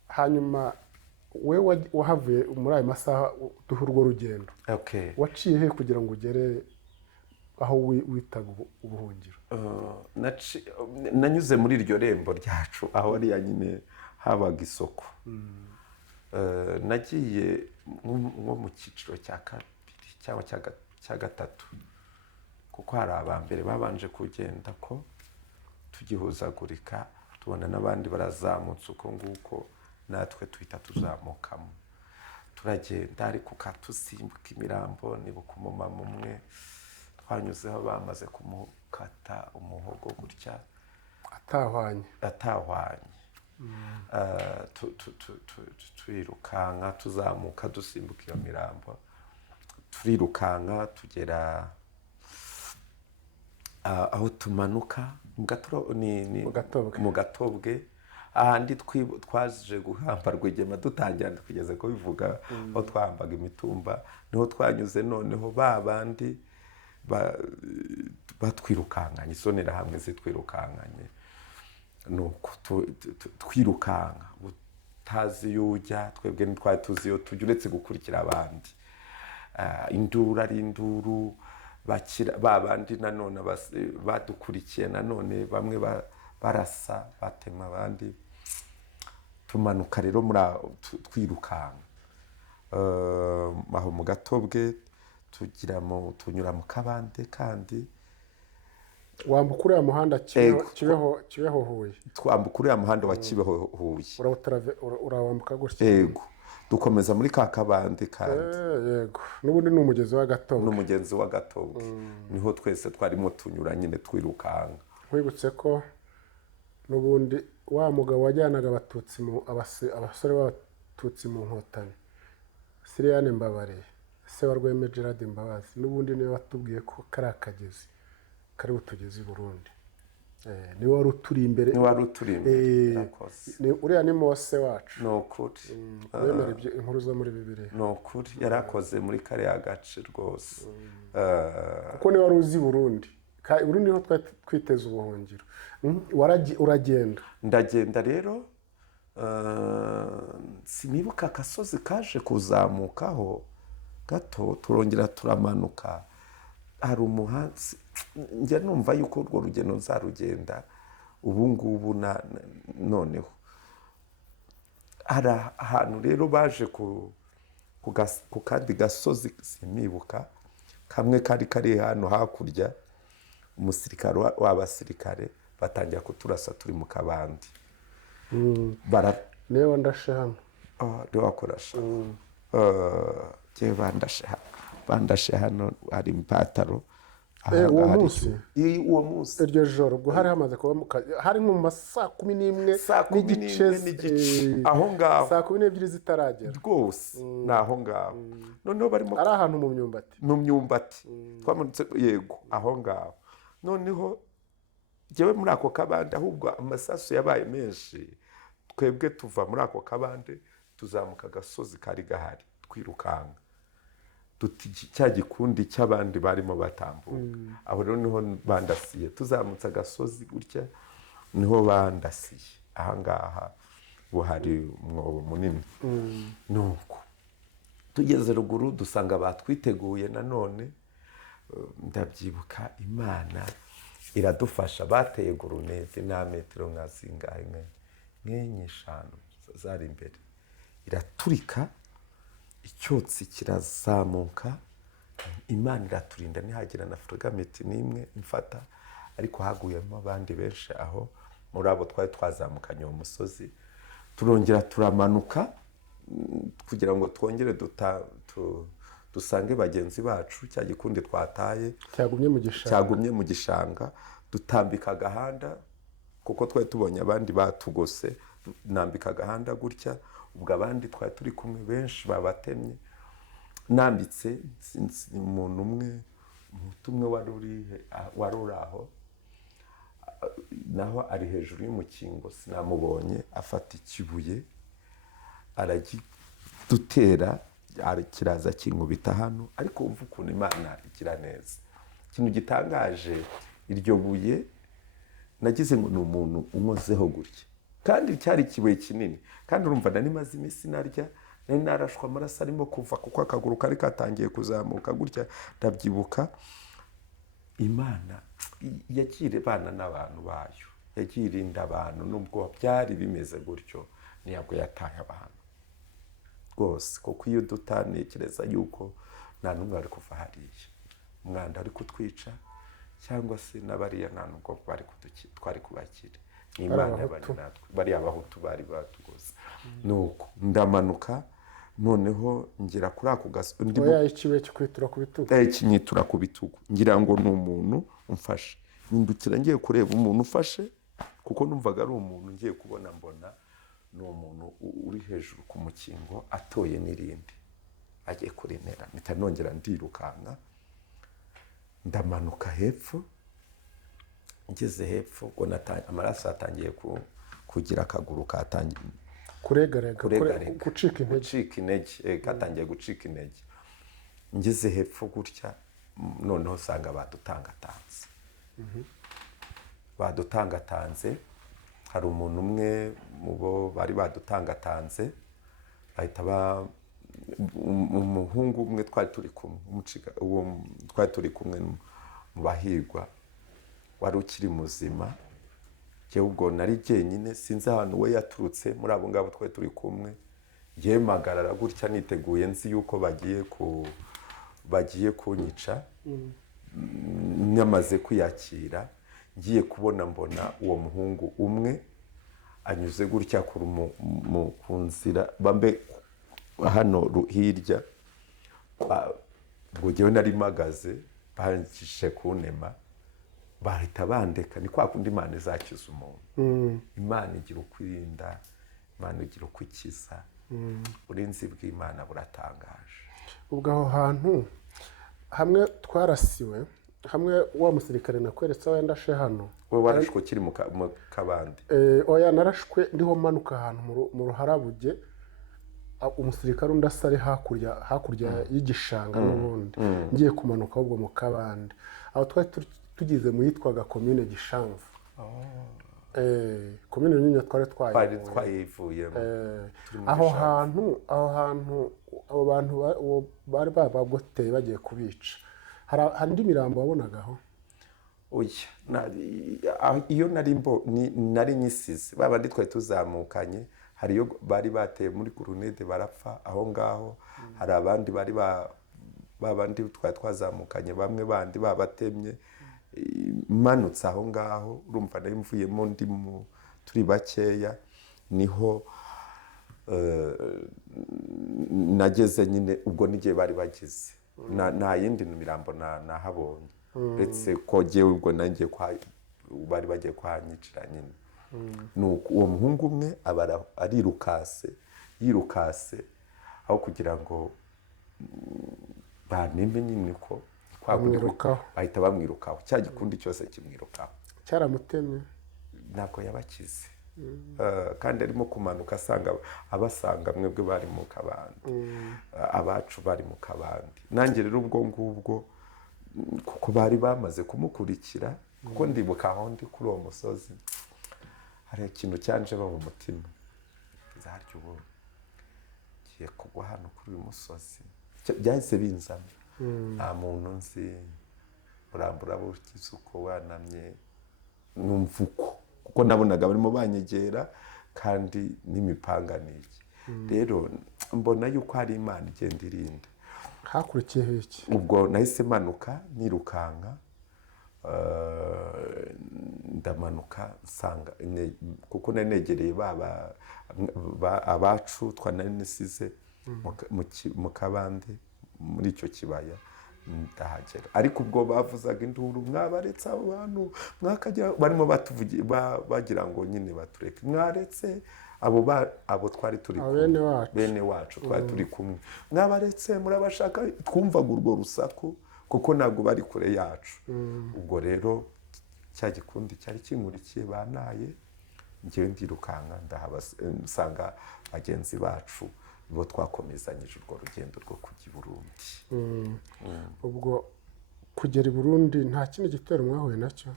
Hanyuma we wahavuye muri ayo masaha duha urwo rugendo. Waciye he kugira ngo ugere aho witaga ubuhungiro? Nanyuze muri iryo rembo ryacu aho ari nyine habaga isoko. Nagiye nko mu cyiciro cya 2 cyangwa cya 3, kuko hari abambere babanje kugenda ko tugihuzagurika, tubona n'abandi barazamutse uko nguko, natwe tuhita tuzamukamo turagenda. Ariko katusimbuka imirambo, nibuka umumama umwe twanyuzeho bamaze kumukata umuhogo gutya atahwanye. Turirukanka tuzamuka dusimbuka iyo mirambo, turirukanka tugera aho tumanuka mu Gatobwe, ahandi twaje guhamba Rwigema dutangira kugeze ko bivuga aho twahambaga imitumba. Niho twanyuze, noneho babandi batwirukankanye, isonera hamwe zitwirukankanye. Nuko twirukanka utazi yujya, twebwe ntitwari tuzi yo tujya uretse gukurikira abandi. Induru ari induru, babandi nanone badukurikiye, nanone bamwe barasa batema abandi. Tumanuka rero twirukanka aho mu Gatobwe, tunyura mu Kabande. Kandi wambuka uriya muhanda Kibeho Huye. Twambuka uriya muhanda wa Kibeho Huye, urawambuka gutya. Yego, dukomeza muri ka Kabande kandi. Yego, n'ubundi ni umugezi wa Gatobwe. N'umugezi wa Gatobwe niho twese twarimo tunyura nyine twirukanka. Wibutse ko n'ubundi wa mugabo wajyanaga abatutsi abasore b'abatutsi mu Nkotanyi, Siriyane Mbabare, se wa Rweme Gerard Mbabazi, n'ubundi niwe watubwiye ko kari akagezi kari butugeze i Burundi. Niwe wari uturi imbere. Uriya ni Mose wacu. Ni ukuri. Wemera inkuru zo muri Bibiliya. Ni ukuri, yarakoze muri kariya gace rwose. Kuko niwe wari uzi Burundi. Burundi niho twiteze ubuhungiro. Uragenda. Ndagenda rero, sinibuka akasozi kaje kuzamukaho gato, turongera turamanuka. Hari umuhanzi, njya numva yuko urwo rugendo nzarugenda ubu ngubu noneho. Hari ahantu rero baje ku kandi gasozi, sinibuka, kamwe kari hano hakurya. Umusirikare w'abasirikare batangira kuturasa turi mu Kabande. Niwe wandashe hano. Niwe wakorasha. Jewe bandashe hano. bandashe hano hari ipataro uwo munsi uwo munsi iryo joro ubwo hari hamaze kuba hari nko mu ma saa 11 n'igice aho ngaho saa 12 zitaragera rwose ni aho ngaho noneho barimo ari ahantu mu myumbati twamanutse yego aho ngaho noneho njyewe muri ako kabande ahubwo amasasu yabaye menshi twebwe tuva muri ako kabande tuzamuka agasozi kari gahari twirukanga cya gikundi cy'abandi barimo batambuka aho rero niho bandasiye tuzamutse agasozi gutya niho bandasiye ahangaha buhari umwobo munini nuko tugeze ruguru dusanga batwiteguye nanone ndabyibuka Imana iradufasha bateye gurunete na metero nka zingahe nk'enye eshanu zari imbere iraturika icyotsi kirazamuka Imana iraturinda ntihagira na fragment n'imwe imfata ariko haguyemo abandi benshi aho muri abo twari twazamukanye uwo musozi turongera turamanuka kugira ngo twongere dusange bagenzi bacu cya gikundi twataye cyagumye mu gishanga dutambika agahanda kuko twari tubonye abandi batugose nambika agahanda gutya ubwo abandi twari turi kumwe benshi babatemye nambitse umuntu umwe wari uri aho naho ari hejuru y'umukingo sinamubonye afata ikibuye aragidutera kiraza kinkubita hano ariko wumva ukuntu Imana igira neza ikintu gitangaje iryo buye nagize ngo ni umuntu unkozeho gutya kandi cyari ikibuye kinini kandi urumva nari maze iminsi narya nari narashwa amaraso arimo kuva kuko akaguru kari katangiye kuzamuka gutya ndabyibuka Imana yagiye bana n'abantu bayo yagiye irinda abantu nubwo byari bimeze gutyo ntabwo yataye abantu rwose kuko iyo dutanekereza yuko nta n'umwe ari kuva hariya umwanda ari kutwica cyangwa se n'abariya nta n'ubwo twari kubakira Imana yabanye natwe bariya abahutu bari batugose nuko ndamanuka noneho ngira kuri ako gasozi ikibuye kikwitura ku bitugu kinyitura ku bitugu ngira ngo ni umuntu umfashe ndukira ngiye kureba umuntu ufashe kuko numvaga ari umuntu ngiye kubona mbona ni umuntu uri hejuru ku mukingo atoye n'irindi agiye kurinera mpita nongera ndirukanka ndamanuka hepfo ngeze hepfo ngo amaraso atangiye kugira akaguru katangiye gucika intege katangiye gucika intege ngeze hepfo gutya noneho usanga badutangatanze hari umuntu umwe mu bo bari badutangatanze bahita umuhungu umwe twari turi kumwe mu bahigwa wari ukiri muzima njyewe ubwo nari jyenyine sinzi ahantu we yaturutse muri abo ngabo twari turi kumwe ngiye magarara gutya niteguye nzi yuko bagiye kunyica nyamaze kwiyakira ngiye kubona mbona uwo muhungu umwe anyuze gutya ku nzira bambe hano hirya ubwo njyewe nari mpagaze banjishe kunema bahita bandeka ni kwa kundi Imana izakiza umuntu Imana igira ukwirinda Imana igira ukwikiza uburinzi bw'Imana buratangaje ubwo aho hantu hamwe twarasiwe hamwe wa musirikare nakweretse wendashe hano we warashwe kiri mu kabande oya narashwe ndiho manuka ahantu mu ruharabuge umusirikare undi asari hakurya y'igishanga n'ubundi ngiye kumanuka ahubwo mu kabande aho twari tugize mu yitwaga commune Gishamvu commune nyine twari twayivuyemo aho hantu abo bantu bari babagoteye bagiye kubica hari indi mirambo wabonagaho oya iyo nari nyisize babandi twari tuzamukanye hari iyo bari bateye muri gurunede barapfa aho ngaho hari abandi babandi twari twazamukanye bamwe bandi babatemye manutse aho ngaho urumva nari mvuyemo turi bakeya niho nageze nyine ubwo n'igihe bari bagize nta yindi mirambo nahabonye uretse ko jyewe ubwo nanjye bari bagiye kuhanyicira nyine nuko uwo muhungu umwe aba yirukase aho kugira ngo banime nyine ko bahita bamwirukaho cya gikundi cyose kimwirukaho cyaramutemye ntabwo yabakize kandi arimo kumanuka abasanga mwebwe bari mu kabandi abacu bari mu kabandi nanjye rero ubwo ngubwo kuko bari bamaze kumukurikira kuko ndibuka aho ndi kuri uwo musozi hari ikintu cyanjemo mu mutima harya ubu ngiye kugwa hano kuri uyu musozi byahise binzana nta muntu nzi urambura bukize uko wanamye numva uko kuko nabonaga barimo banyegera kandi n'imipanga n'iki rero mbona yuko hari Imana igenda irinda hakurikiyeho iki ubwo nahise manuka nirukanka ndamanuka nsanga kuko nari negereye abacu twananisize mu kabande muri icyo kibaya ndahagera ariko ubwo bavuzaga induru mwabaretse abo bantu mwakajya barimo bagira ngo nyine batureke mwaretse abo twari turi kumwe bene wacu twari turi kumwe mwabaretse murabashaka twumvaga urwo rusaku kuko ntabwo bari kure yacu ubwo rero cya gikundi cyari kinkurikiye banaye ngewe ndirukanka ndahabasanga bagenzi bacu bo twakomezanyije urwo rugendo rwo kujya i Burundi ubwo kugera i Burundi nta kindi gitero mwahuye nacyo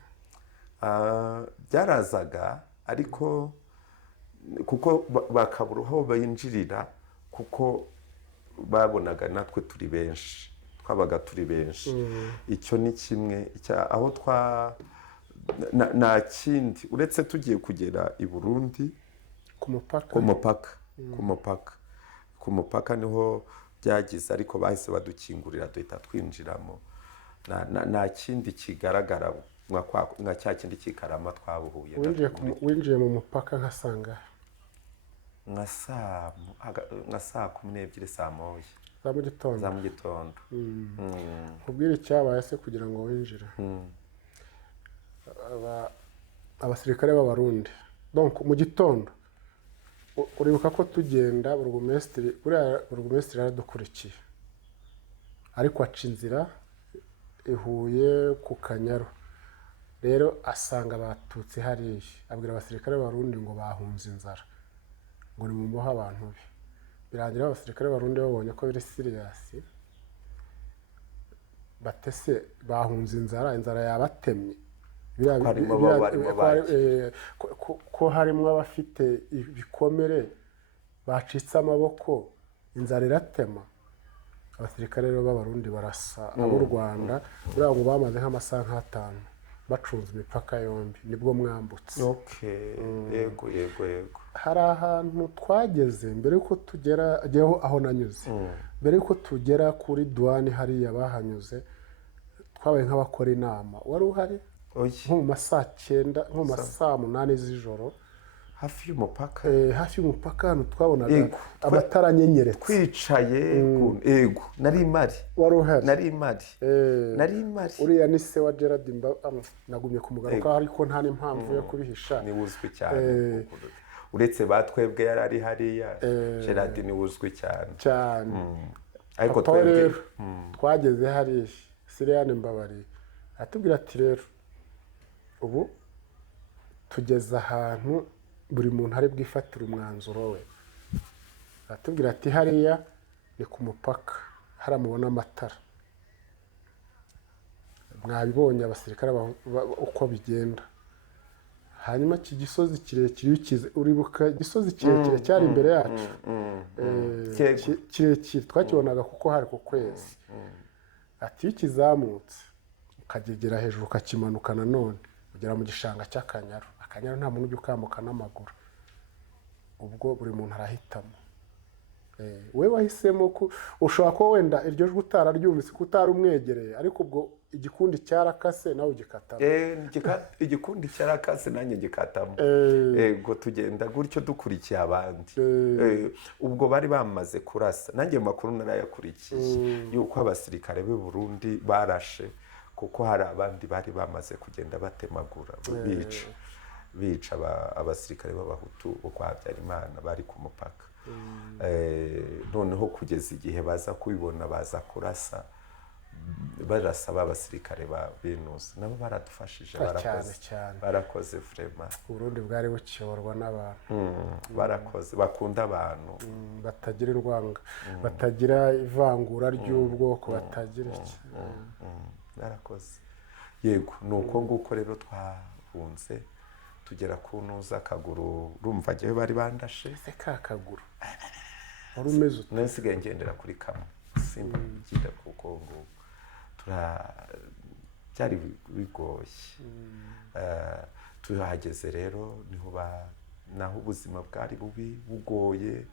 byarazaga ariko kuko bakabura aho binjirira kuko babonaga natwe turi benshi twabaga turi benshi icyo ni kimwe aho nta kindi uretse tugiye kugera i Burundi ku mupaka niho byagize ariko bahise badukingurira duhita twinjiramo nta kindi kigaragara nka cya kindi kikarama twabuhuye winjiye mu mupaka nkasanga nka saa 12 saa moya za mu gitondo kubwira icyabaye se kugira ngo winjire abasirikare b'abarundi donc mu gitondo uribuka ko tugenda burugumesitiri yaradukurikiye ariko aca inzira ihuye ku Kanyaru rero asanga abatutsi hariya abwira abasirikare b'abarundi ngo bahunze inzara ngo ni mumuhe abantu be birangira abasirikare b'abarundi babonye ko biri siriyasi batese bahunze inzara yabatemye ko harimo abafite ibikomere bacitse amaboko inzara iratema abasirikare rero b'abarundi barasa ab'u Rwanda buriya ngo bamaze nk'amasaha nk'atanu bacunze imipaka yombi nibwo mwambutse yego hari ahantu twageze mbere yuko tugera aho nanyuze mbere yuko tugera kuri duwani hariya bahanyuze twabaye nk'abakora inama wari uhari nko mu masaa 9 nko mu masaa 8 z'ijoro hafi y'umupaka hano twabonaga amatara anyenyeretse twicaye ego nari mari wari uhari nari mari uriya ni se wa Gerard nagumye kumugaruka ariko nta n'impamvu yo kubihisha ni uzwi cyane uretse batwebwe yari ari hariya Gerard ni uzwi cyane ariko twebwe twageze hariya Siriane Mbabari atubwira ati rero ubu tugeze ahantu buri muntu ari bwifatira umwanzuro we atubwira ati hariya ni ku mupaka haramubona amatara mwabibonye abasirikare uko bigenda hanyuma iki gisozi kirekire uribuka igisozi kirekire cyari imbere yacu kirekire twakibonaga kuko hari ku kwezi ati iyo ukizamutse ukagegera hejuru ukakimanuka nanone ugera mu gishanga cy'Akanyaru nta muntu ujya ukambuka n'amaguru ubwo buri muntu arahitamo we wahisemo ko ushobora kuba wenda iryo jwi utararyumvise ko utari umwegereye ariko ubwo igikundi cyarakase nawe ugikatamo. igikundi cyarakase nanjye gikatamo. Ego tugenda gutyo dukurikiye abandi. Ubwo bari bamaze kurasa nanjye makuru narayakurikiye yuko abasirikare b'u Burundi barashe, kuko hari abandi bari bamaze kugenda batemagura bica abasirikare b'abahutu kwa Habyarimana bari ku mupaka. Noneho kugeza igihe baza kubibona baza kurasa, barasaba abasirikare ba Venus nabo baradufashije, barakoze vraiment. Burundi bwari bukiyoborwa n'abantu barakoze bakunda abantu batagira urwanga, batagira ivangura ry'ubwoko, batagira iki. barakoze. Yego nuko nguko rero twahunze tugera ku Ntuza Akaguru, urumva gihe bari bandashe ese ka Kaguru wari umeze ute? nasigaye ngendera kuri kamwe simba kida kuko ngo byari bigoye. Tuhageze rero naho ubuzima bwari bugoye,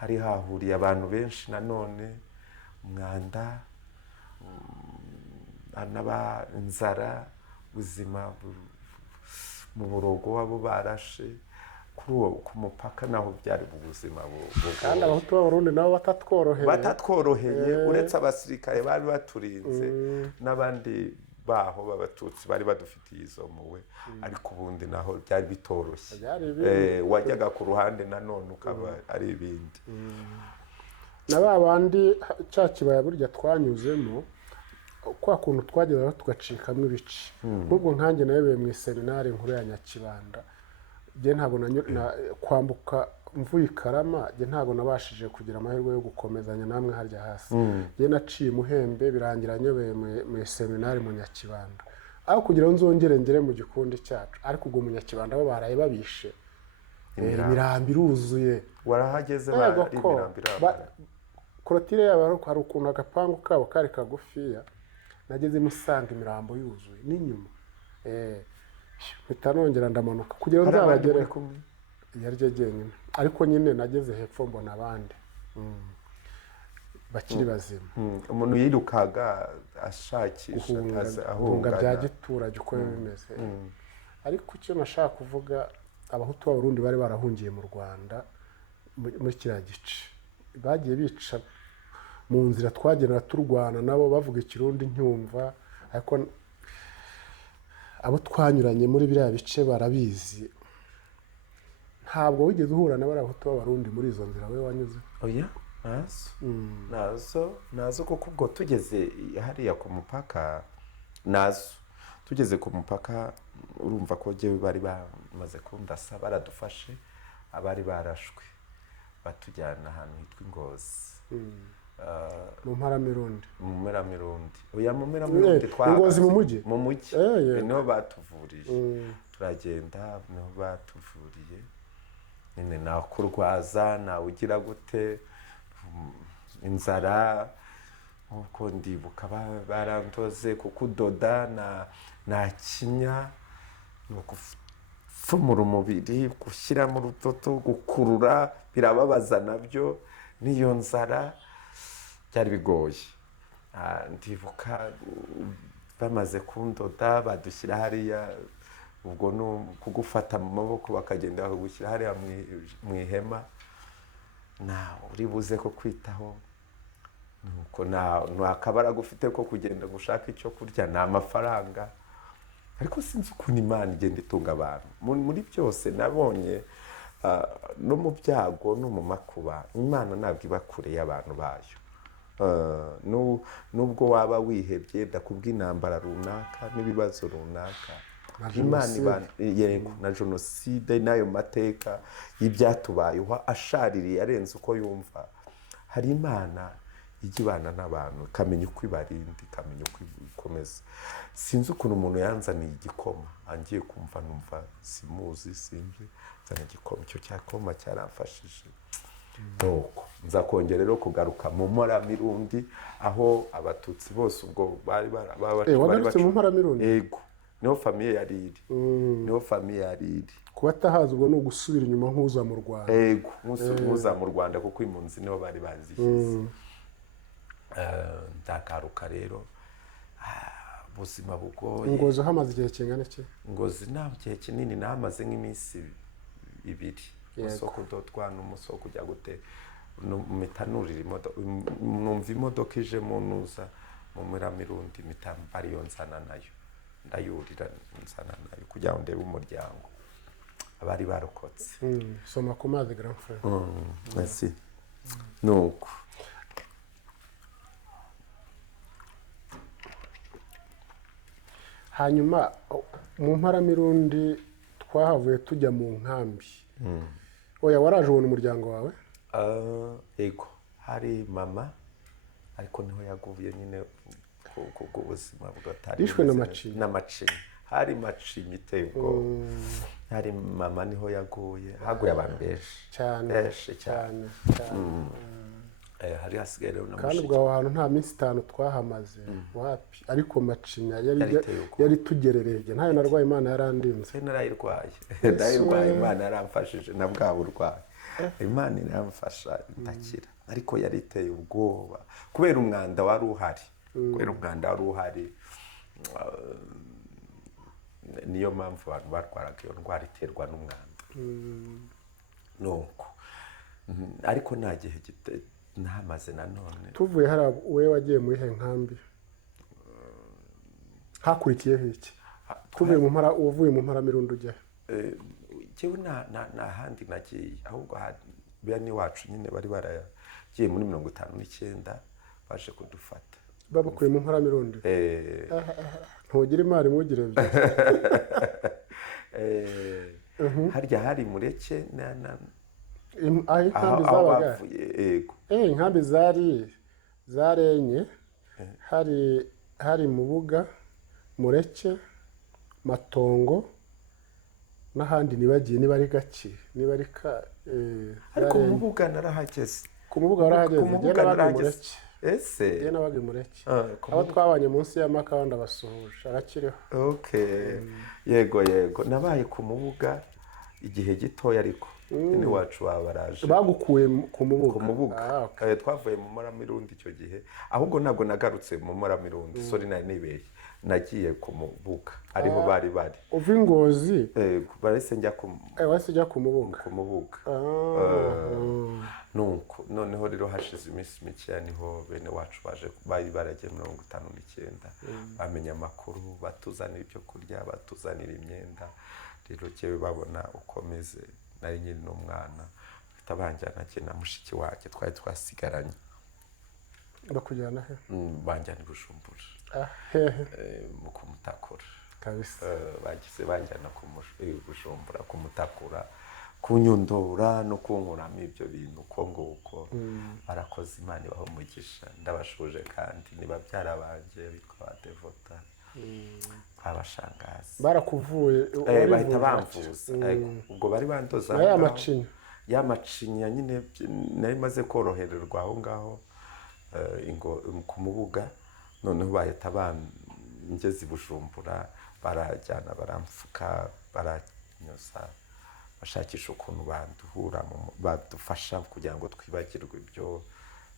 hari hahuriye abantu benshi, nanone umwanda inzara, ubuzima mu burogo wabo barashe ku mupaka, naho byari ubuzima kandi abahutu b'Abarundi nabo batatworoheye uretse abasirikare bari baturinze n'abandi baho b'abatutsi bari badufitiye izo muwe, ariko ubundi naho byari bitoroshye. Wajyaga ku ruhande nanone ukaba ari ibindi. Na babandi cya kibaya burya twanyuzemo, kwa kuntu twageraho tugacikamo ibice. Ubwo nkanjye nayoboye mu seminari nkuru ya Nyakibanda, je ntabwo kwambuka mvuye i Karama, je ntabwo nabashije kugira amahirwe yo gukomezanya namwe harya hasi. Je naciye Muhembe birangira nyobeye mu seminari mu Nyakibanda, aho kugira ngo nzongere ngere mu gikundi cyacu, ariko ubwo mu Nyakibanda bo baraye babishe, imirambi iruzuye. Warahageze bari imirambi korotire yabo hari ukuntu agapangu kabo kari kagufiya, nageze musanga imirambo yuzuye n'inyuma. Bitanongera ndamanuka kugira ngo nzabagere yaryo genyine, ariko nyine nageze hepfo mbona abandi bakiri bazima. Umuntu yirukaga ashakisha ahunga bya giturage uko bimeze. Ariko icyo nashaka kuvuga, abahutu b'Abarundi bari barahungiye mu Rwanda muri kiriya gice, bagiye bica mu nzira twagenda turwana nabo, bavuga Ikirundi ncyumva, ariko abo twanyuranye muri biriya bice barabizi. Ntabwo wigeze uhura n'abahutu b'Abarundi muri izo nzira we wanyuze? Oya, nazo kuko ubwo tugeze hariya ku mupaka, tugeze ku mupaka urumva ko bari bamaze kundasa, baradufashe abari barashwe batujyana ahantu hitwa Ingozi. Mu Mparamirundi. Oya, mu Mparamirundi Ingozi mu mujyi. Mu mujyi niho batuvuriye. Turagenda niho batuvuriye. Nene nakurwaza nawe ugira gute, inzara uko ndibuka barantoze kukudoda na kinya no gufumura umubiri, gushyira mu rutoto, gukurura, birababaza nabyo. Niyo nzara byari bigoye. Ndibuka bamaze kundoda badushyira hariya, ubwo no kugufata mu maboko bakagenda bakagushyira hariya mu ihema, uri buze ko kwitaho, nuko akabara gufite ko kugenda gushaka icyo kurya, ni amafaranga. Ariko sinzi ukuntu Imana igenda itunga abantu muri byose. Nabonye no mu byago no mu makuba, Imana ntabwo iba kure y'abantu bayo. Nubwo waba wihebye kubw'intambara runaka n'ibibazo runaka, Imana yego na jenoside n'ayo mateka y'ibyatubayeho ashaririye arenze uko yumva, hari Imana ijya ibana n'abantu, ikamenya uko ibarinda, ikamenya uko ikomeza. Sinzi ukuntu umuntu yanzaniye igikoma, angiye kumva numva simuzi, sinzi nzana igikoma, icyo cyakoma cyaramfashije. Nuko nza kongera rero kugaruka mu Mparamirundi, aho abatutsi bose ubwo bari wagarutse mu Mparamirundi. Yego, niho famiye yari iri. Kuba atahazi ubwo ni ugusubira inyuma nk'uza mu Rwanda. Yego, nk'uza mu Rwanda kuko impunzi niho bari bazishyize. Ndagaruka rero ubuzima bugoye. Ngozi hamaze igihe kingana iki? Ngozi nta gihe kinini, namaze nk'iminsi 2 Yego. musoko dotwana umusoko ujya gute mitanurira imodoka, numva imodoka ije mu nuza mu Miramirundi mitamba ariyo nzana nayo, ndayurira nzana nayo kugira ngo ndebe umuryango abari barokotse. Soma ku mazi grand frère. Merci. Nuko Hanyuma mu Mparamirundi twahavuye tujya mu nkambi. Oya, waraje ubona umuryango wawe? Ego hari mama ariko niho yaguye nyine ku buzima bwatari Yishwe n'amacinya. Hari macinya iteye ubwoba. Hari mama niho yaguye, haguye abantu benshi cyane. Hari hasigaye rero kandi ubwo aho hantu nta minsi 5 twahamaze wapi, ariko macinya yari tugerereye. Ntayo narwaye, Imana yarandinze. Narayirwaye Imana yaramfashije na bwa burwayi. Imana iramfasha ndakira, ariko yari iteye ubwoba kubera umwanda wari uhari. Niyo mpamvu abantu barwaraga iyo ndwara iterwa n'umwanda. Nuko ariko nta gihe nahamaze nanone. Tuvuye hari we wagiye muri he nkambi? Hakurikiyeho iki? Uvuye mu Mparamirundi ujya? Jewe na handi nagiye, ahubwo bene wacu nyine bari baragiye muri 59 baje kudufata. Babakuye mu Mparamirundi? Ntugira imari mugire byo. Harya hari Mureke inkambi zabaga. Inkambi zarenye. Hari Mubuga, Mureke, Matongo n'ahandi nibagiye, niba ari gake, niba ari ariko Mubuga narahageze. Ku Mubuga warahageze? Mubuga narahageze. Ese nabaga Mureke. Abo twabanye munsi y'amakawa ndabasuhuje arakiriho. Yego nabaye ku Mubuga igihe gitoya, ariko ni wacu babaraje. Bagukuye ku Mubuga. Twavuye mu Mparamirundi icyo gihe, ahubwo ntabwo nagarutse mu Mparamirundi. Sorry, nibeye. Nagiye ku Mubuga ariho bari. Uva Ngozi? Barese njya ku Mubuga. Nuko noneho rero hashize iminsi mike niho bene wacu bari baragiye 59 bamenya amakuru, batuzanira ibyo kurya, batuzanira imyenda. Rero cyewe babona ukomeze, nari nyine n'umwana bitabanjyana na mushiki wake twari twasigaranye. Bakujyana he? Banjyana i Bujumbura. Mu Kumutakura kabisa. Bagize banjyana ku Bujumbura kumutakura, kunyundura no kunkuramo ibyo bintu uko nguko. Barakoze, Imana ibaho umugisha, ndabashuje kandi niba byarabanje bitwa Devota. Abashangazi barakuvuye bahita bamvuza. Ubwo bari bandoza y'amacinya nyine, nari maze korohererwa aho ngaho ku Mubuga. Noneho bahita bangeze i Bujumbura, barajyana baramfuka, baranyuza, bashakisha ukuntu badufasha kugira ngo twibagirwe ibyo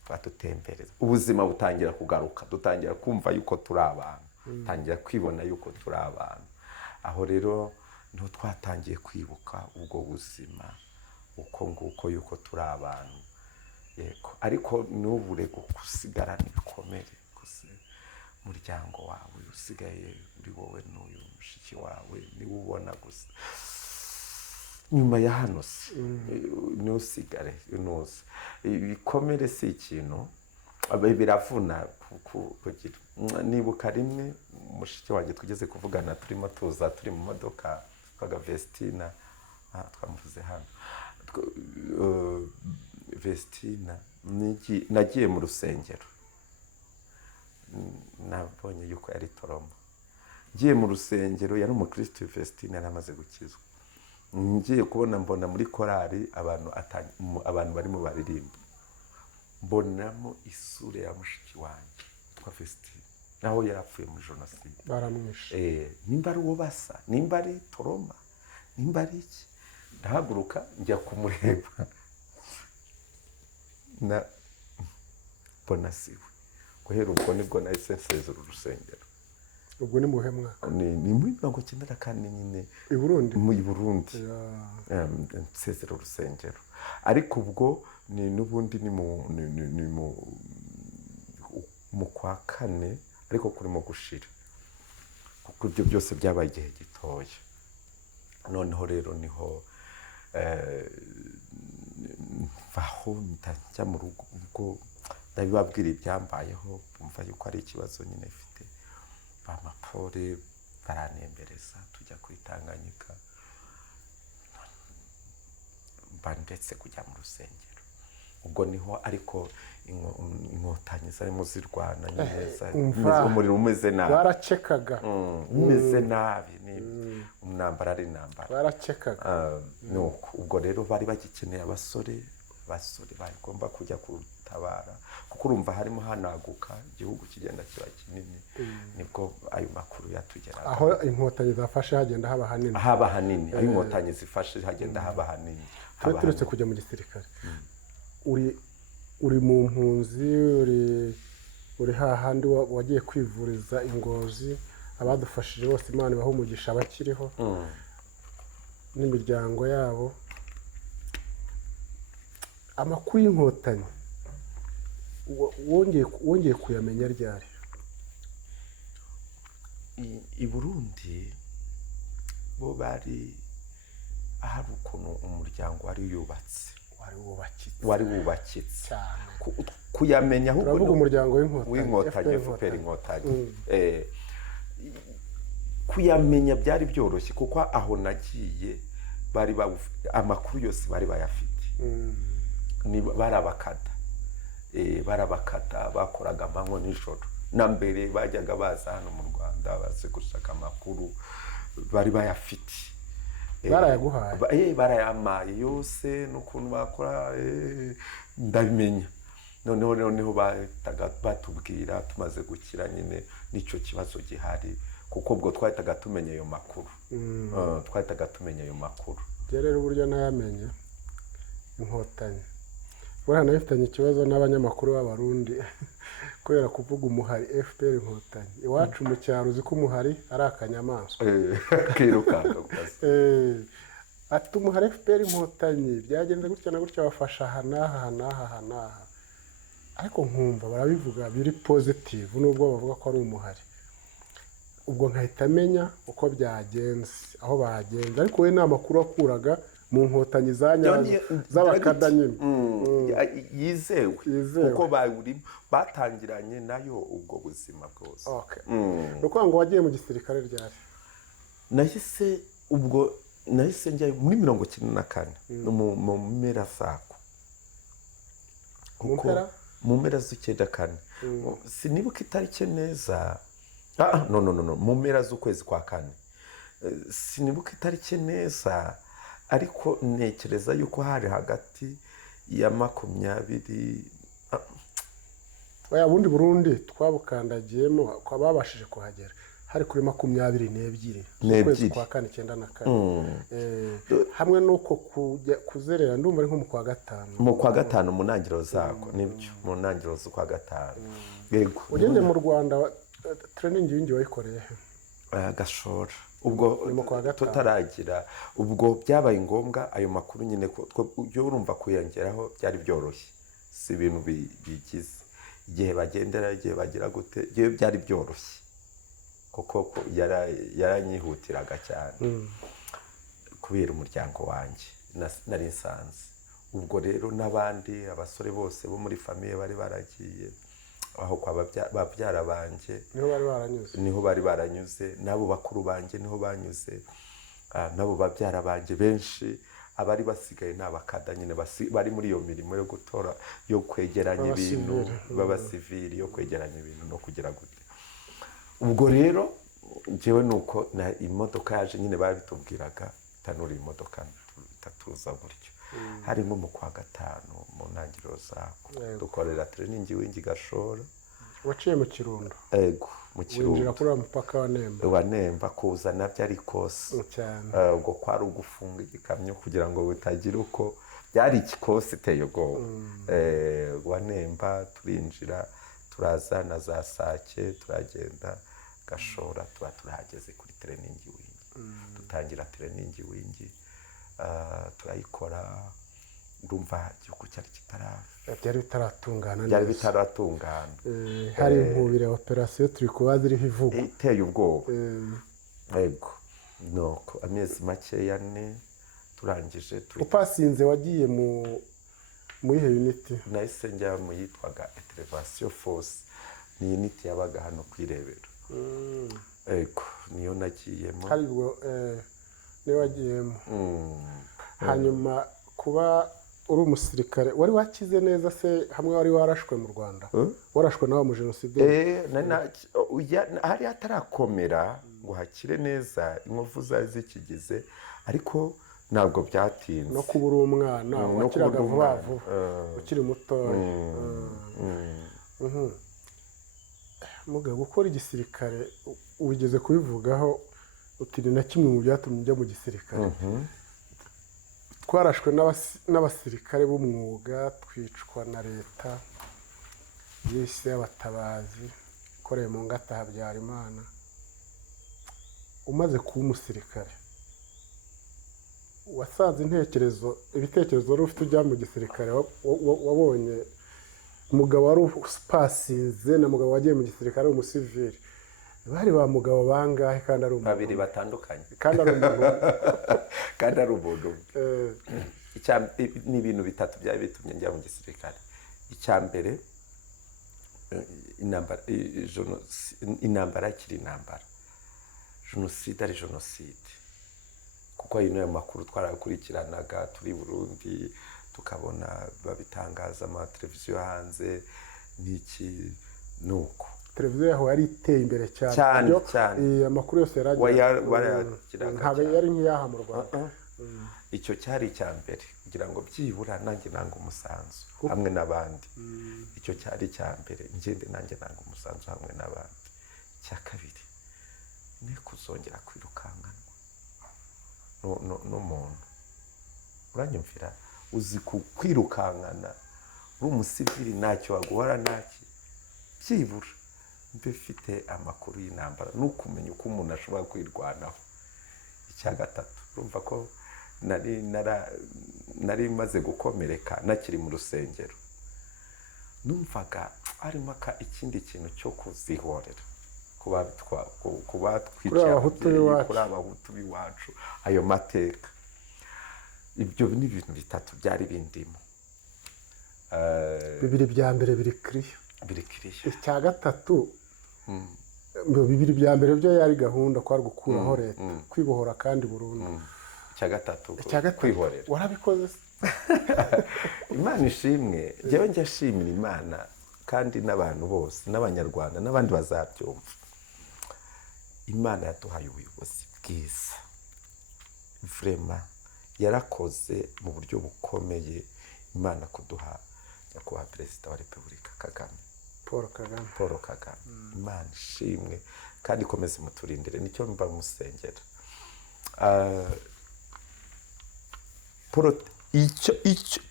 badutembereza. Ubuzima butangira kugaruka, dutangira kumva yuko turi abantu, tangira kwibona yuko turi abantu. Aho rero niho twatangiye kwibuka ubwo buzima uko nguko yuko turi abantu. Yego, ariko n'ubure gusigarana ibikomere gusa. Umuryango wawe usigaye uri wowe n'uyu mushiki wawe niwe ubona gusa. Nyuma ya hano se nusigare unoze. Ibikomere si ikintu biravuna kugira. Nibuka rimwe mushiki wanjye tugeze kuvugana, turimo tuza turi mu modoka twaga Vestina, twamuvuze hano. Vestina nagiye mu rusengero, nabonye yuko yari Toroma. Ngiye mu rusengero, yari umukristo. Vestina yaramaze gukizwa. Ngiye kubona mbona muri korari abantu barimo baririmba, mbonamo isura ya mushiki wanjye twa Vestina, naho yarapfuye muri jenoside. Baramwishe. Nimba ari uwo basa, nimba ari Toroma, nimba ari iki. Ndahaguruka njya kumureba na mbona siwe. Guhera ubwo nibwo nahise nsezera urusengero. ubwo ni muhe mwaka ni muri 1994 nyine i Burundi mu Burundi nsezera urusengero ariko ubwo ni n'ubundi ni mu kwa kane ariko kurimo gushira kuko ibyo byose byabaye igihe gitoya noneho rero niho vaho njya mu rugo ubwo ndabibabwira ibyambayeho bumva yuko ari ikibazo nyine ifite bamapore baranembereza tujya kwitanganyika mba ndetse kujya mu rusengero ubwo niho ariko inkotanyi zarimo zirwana neza umuriro umeze nabi baracekaga umeze nabi umwambaro ari intambara baracekaga nuko ubwo rero bari bagikeneye abasore bagomba kujya gutabara kuko urumva harimo hanaguka igihugu kigenda kiba kinini nibwo ayo makuru yatugeraga aho inkotanyi zafashe hagenda haba hanini aho inkotanyi zifashe hagenda haba hanini turetse kujya mu gisirikare uri mu mpunzi uri hahandi wagiye kwivuriza Ingozi abadufashije bose Imana ibaha umugisha abakiriho n'imiryango yabo amakuru y'inkotanyi wongeye kuyamenya ryari i Burundi bo bari hari ukuntu umuryango wari wubakitse cyane kuyamenya ahubwo uravuga umuryango w'inkotanyi FPR inkotanyi kuyamenya byari byoroshye kuko aho nagiye bari amakuru yose bari bayafite barabakata bakoraga amanywa n'ijoro na mbere bajyaga baza hano mu Rwanda baze gushaka amakuru bari bayafite barayaguhaye barayamaye yose n'ukuntu bakora ndabimenya noneho batubwira tumaze gukira nyine n'icyo kibazo gihari kuko ubwo twahitaga tumenya ayo makuru rero uburyo nayamenye inkotanyi buriya nayifitanye ikibazo n'abanyamakuru b'abarundi kubera kuvuga umuhari FPR inkotanyi iwacu mu cyaro uzi ko umuhari ari akanyamaswa kirukanka ati umuhari FPR inkotanyi byagenze gutya na gutya bafasha aha n'aha ariko nkumva barabivuga biri positive nubwo bavuga ko ari umuhari ubwo nkahita menya uko byagenze aho bagenze ariko we nta makuru wakuraga mu nkotanyi z'abakada nyine yizewe kuko batangiranye nayo ubwo buzima bwose ni ukuvuga ngo wagiye mu gisirikare ryari nahise njya muri 1994 mu mpera zako mu mpera z'94 sinibuka itariki neza mu mpera z'ukwezi kwa kane sinibuka itariki neza ariko ntekereza yuko hari hagati ya 20 bundi Burundi twabukandagiyemo kwa babashije kuhagera hari kuri 22 ukwezi kwa kane 94 hamwe nuko kuzerera ndumva ari nko mu kwa gatanu mu ntangiriro zako nibyo mu ntangiriro z'ukwa gatanu yego ugende mu Rwanda training y'ingi wayikoreye Gashora ubwo tutaragira ubwo byabaye ngombwa ayo makuru nyine byo urumva kuyongeraho byari byoroshye si ibintu bigize igihe bagendera igihe bagira gute byari byoroshye kuko yaranyihutiraga cyane kubera umuryango wanjye nari nsanze ubwo rero n'abandi abasore bose bo muri famiye bari baragiye aho kwa babyara banje niho bari baranyuze nabo bakuru banje niho banyuze nabo babyara banje benshi abari basigaye n'abakada nyine bari muri iyo mirimo yo gutora yo kwegeranya ibintu b'abasivili yo kwegeranya ibintu no kugira gute ubwo rero jewe nuko na imodoka yaje nyine babitubwiraga tanuri imodoka tatuza buryo harimo mu kwa gatanu mu ntangiriro zako dukorera training y'ingi Gashora waciye mu Kirundo mu Kirundo winjira kuri umupaka wa Nemba kuza nabyo ari kose ubwo kwari ugufunga igikamyo kugira ngo bitagira uko byari ikikosi iteye ubwoba wa Nemba turinjira turaza na za Sake turagenda Gashora tuba turahageze kuri training wing. Dutangira training wing, turayikora, ndumva igihugu cyari byari bitaratungana. hari inkubire operasiyo turi kubaza iriho ivuga iteye ubwoba. Yego, nuko amezi makeya turangije. upasinze wagiye muri iyo unity? Nahise njya mu yitwaga Intervention Force, ni unity yabaga hano kwirebera. Yego, niyo nagiyemo. hari ubwo niyo wagiyemo. Hanyuma kuba uri umusirikare wari wakize neza se, hamwe wari warashwe mu Rwanda? Warashwe nawe mu jenoside? hari hatarakomera ngo hakire neza, inkovu zari zikigize, ariko ntabwo byatinze. no kuba uri umwana wakiraga vuba vuba ukiri mutoya. Mugabo gukora igisirikare wigeze kubivugaho uti ni na kimwe mu byatumye njya mu gisirikare. Twarashwe n'abasirikare b'umwuga, twicwa na leta yise y'abatabazi ikoreye mu ngata Habyarimana. Umaze kuba umusirikare wasanze ibitekerezo wari ufite ujya mu gisirikare, wabonye umugabo wari upasinze na mugabo wagiye mu gisirikare umusivili, bari ba mugabo bangahe kandi ari umuntu babiri batandukanye kandi ari umuntu kandi ari umuntu. Ni ibintu bitatu byari bitumye njya mu gisirikare. Icya mbere, intambara ikiri intambara, jenoside ari jenoside, kuko ayo makuru twarakurikiranaga turi Burundi, tukabona babitangaza amateleviziyo hanze n'iki. Nuko televiziyo yaho yari iteye imbere cyane. Amakuru yose ntabwo yari nk'iyaha mu Rwanda. Icyo cyari icya mbere, kugira ngo byibura nanjye nanga umusanzu hamwe n'abandi. Icyo cyari icya mbere, ngende nanjye nanga umusanzu hamwe n'abandi. Icya kabiri ni kuzongera kwirukankanwa n'umuntu. Uranyumvira? uzi kwirukankana uri umusivili ntacyo waguhora naki, byibura mbe mfite amakuru y'intambara n'ukumenya uko umuntu ashobora kwirwanaho. Icya gatatu, urumva ko nari maze gukomereka nakiri mu rusengero, numvaga harimo ikindi kintu cyo kuzihorera kuba twicara kuri abahutu b'iwacu, ayo mateka. Ibyo ni ibintu bitatu byari bindimo. Bibiri bya mbere biri kiriya. Icya gatatu, bibiri bya mbere byo yari gahunda kwari gukuraho leta, kwibohora kandi burundu. Icya gatatu kwihorera. Warabikoze? Imana ishimwe, njyewe njya nshimira Imana kandi n'abantu bose n'abanyarwanda n'abandi bazabyumva. Imana yaduhaye ubuyobozi bwiza, vraiment yarakoze mu buryo bukomeye. Imana kuduha nyakubahwa perezida wa repubulika Paul Kagame. Imana ishimwe kandi ikomeze muturindire, nicyo mba musengera.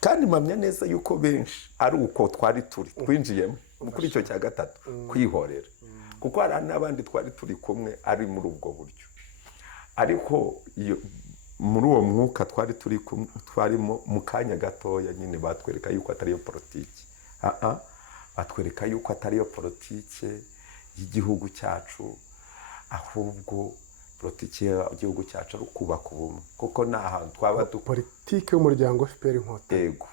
Kandi mpamya neza yuko benshi ari uko twari twinjiyemo kuri icyo cya gatatu, kwihorera, kuko hari n'abandi twari turi kumwe ari muri ubwo buryo. Ariko muri uwo mwuka twarimo mu kanya gatoya nyine batwereka yuko atariyo politiki. Batwereka yuko atariyo politiki y'igihugu cyacu, ahubwo politiki y'igihugu cyacu ari ukubaka ubumwe, kuko nta hantu twaba politiki y'umuryango FPR Inkotanyi. Yego.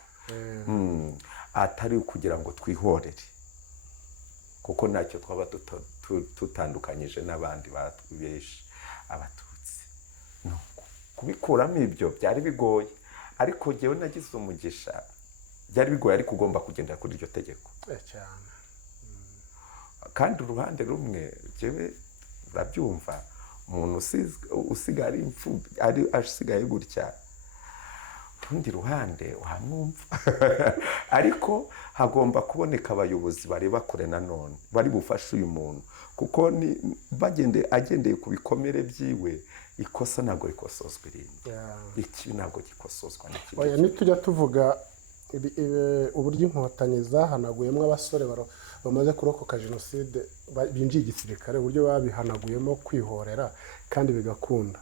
Atari ukugira ngo twihorere, kuko ntacyo twaba tutandukanyije n'abandi batwibeshe abatutsi. Kubikuramo ibyo byari bigoye, ariko jyewe nagize umugisha. Byari bigoye, ariko ugomba kugendera kuri iryo tegeko cyane. Kandi uruhande rumwe jyewe urabyumva, umuntu usigaye ari imfubyi, ari asigaye gutya, urundi ruhande wamwumva. Ariko hagomba kuboneka abayobozi bareba kure nanone, bari bufashe uyu muntu, kuko agendeye ku bikomere byiwe, ikosa ntabwo rikosozwa irindi, ikibi ntabwo gikosozwa n'ikindi. Nitujya tuvuga uburyo inkotanyi zahanaguyemo abasore bamaze kurokoka jenoside binjiye igisirikare uburyo babihanaguyemo kwihorera kandi bigakunda.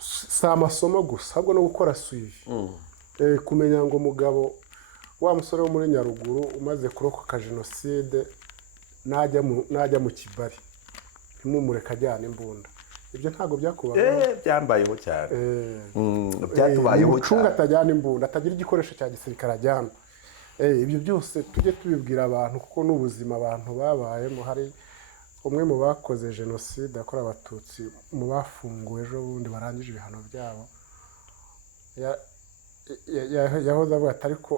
Si amasomo gusa ahubwo no gukora suivi, kumenya ngo umugabo wa musore wo muri Nyaruguru umaze kurokoka jenoside najya mu Kibari ntimumureke ajyana imbunda. Ibyo ntabwo byakubayeho? Byambayeho cyane, byatubayeho cyane. Atajyana imbunda, atagira igikoresho cya gisirikare ajyana. Ibyo byose tujye tubibwira abantu kuko n'ubuzima abantu babayemo. Hari umwe mu bakoze jenoside yakorewe Abatutsi mu bafunguwe ejo bundi barangije ibihano byabo, yahoze avuga ati ariko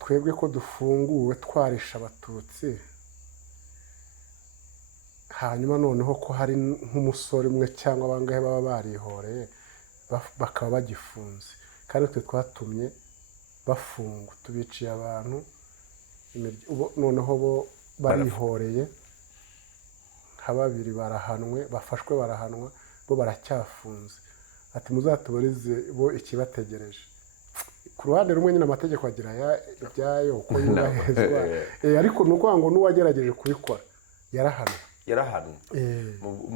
twebwe ko dufunguwe twarisha Abatutsi, hanyuma noneho ko hari nk'umusore umwe cyangwa abangahe baba barihoreye bakaba bagifunze, kandi twe twatumye bafungwa, tubiciye abantu noneho bo barihoreye nka 2 barahanwe, bafashwe barahanwa, bo baracyafunze. Ati muzatubarize bo ikibategereje. Ku ruhande rumwe nyine amategeko agira ibyayo uko yubahezwa, ariko ni ukuvuga ngo n'uwagerageje kubikora yarahanwe.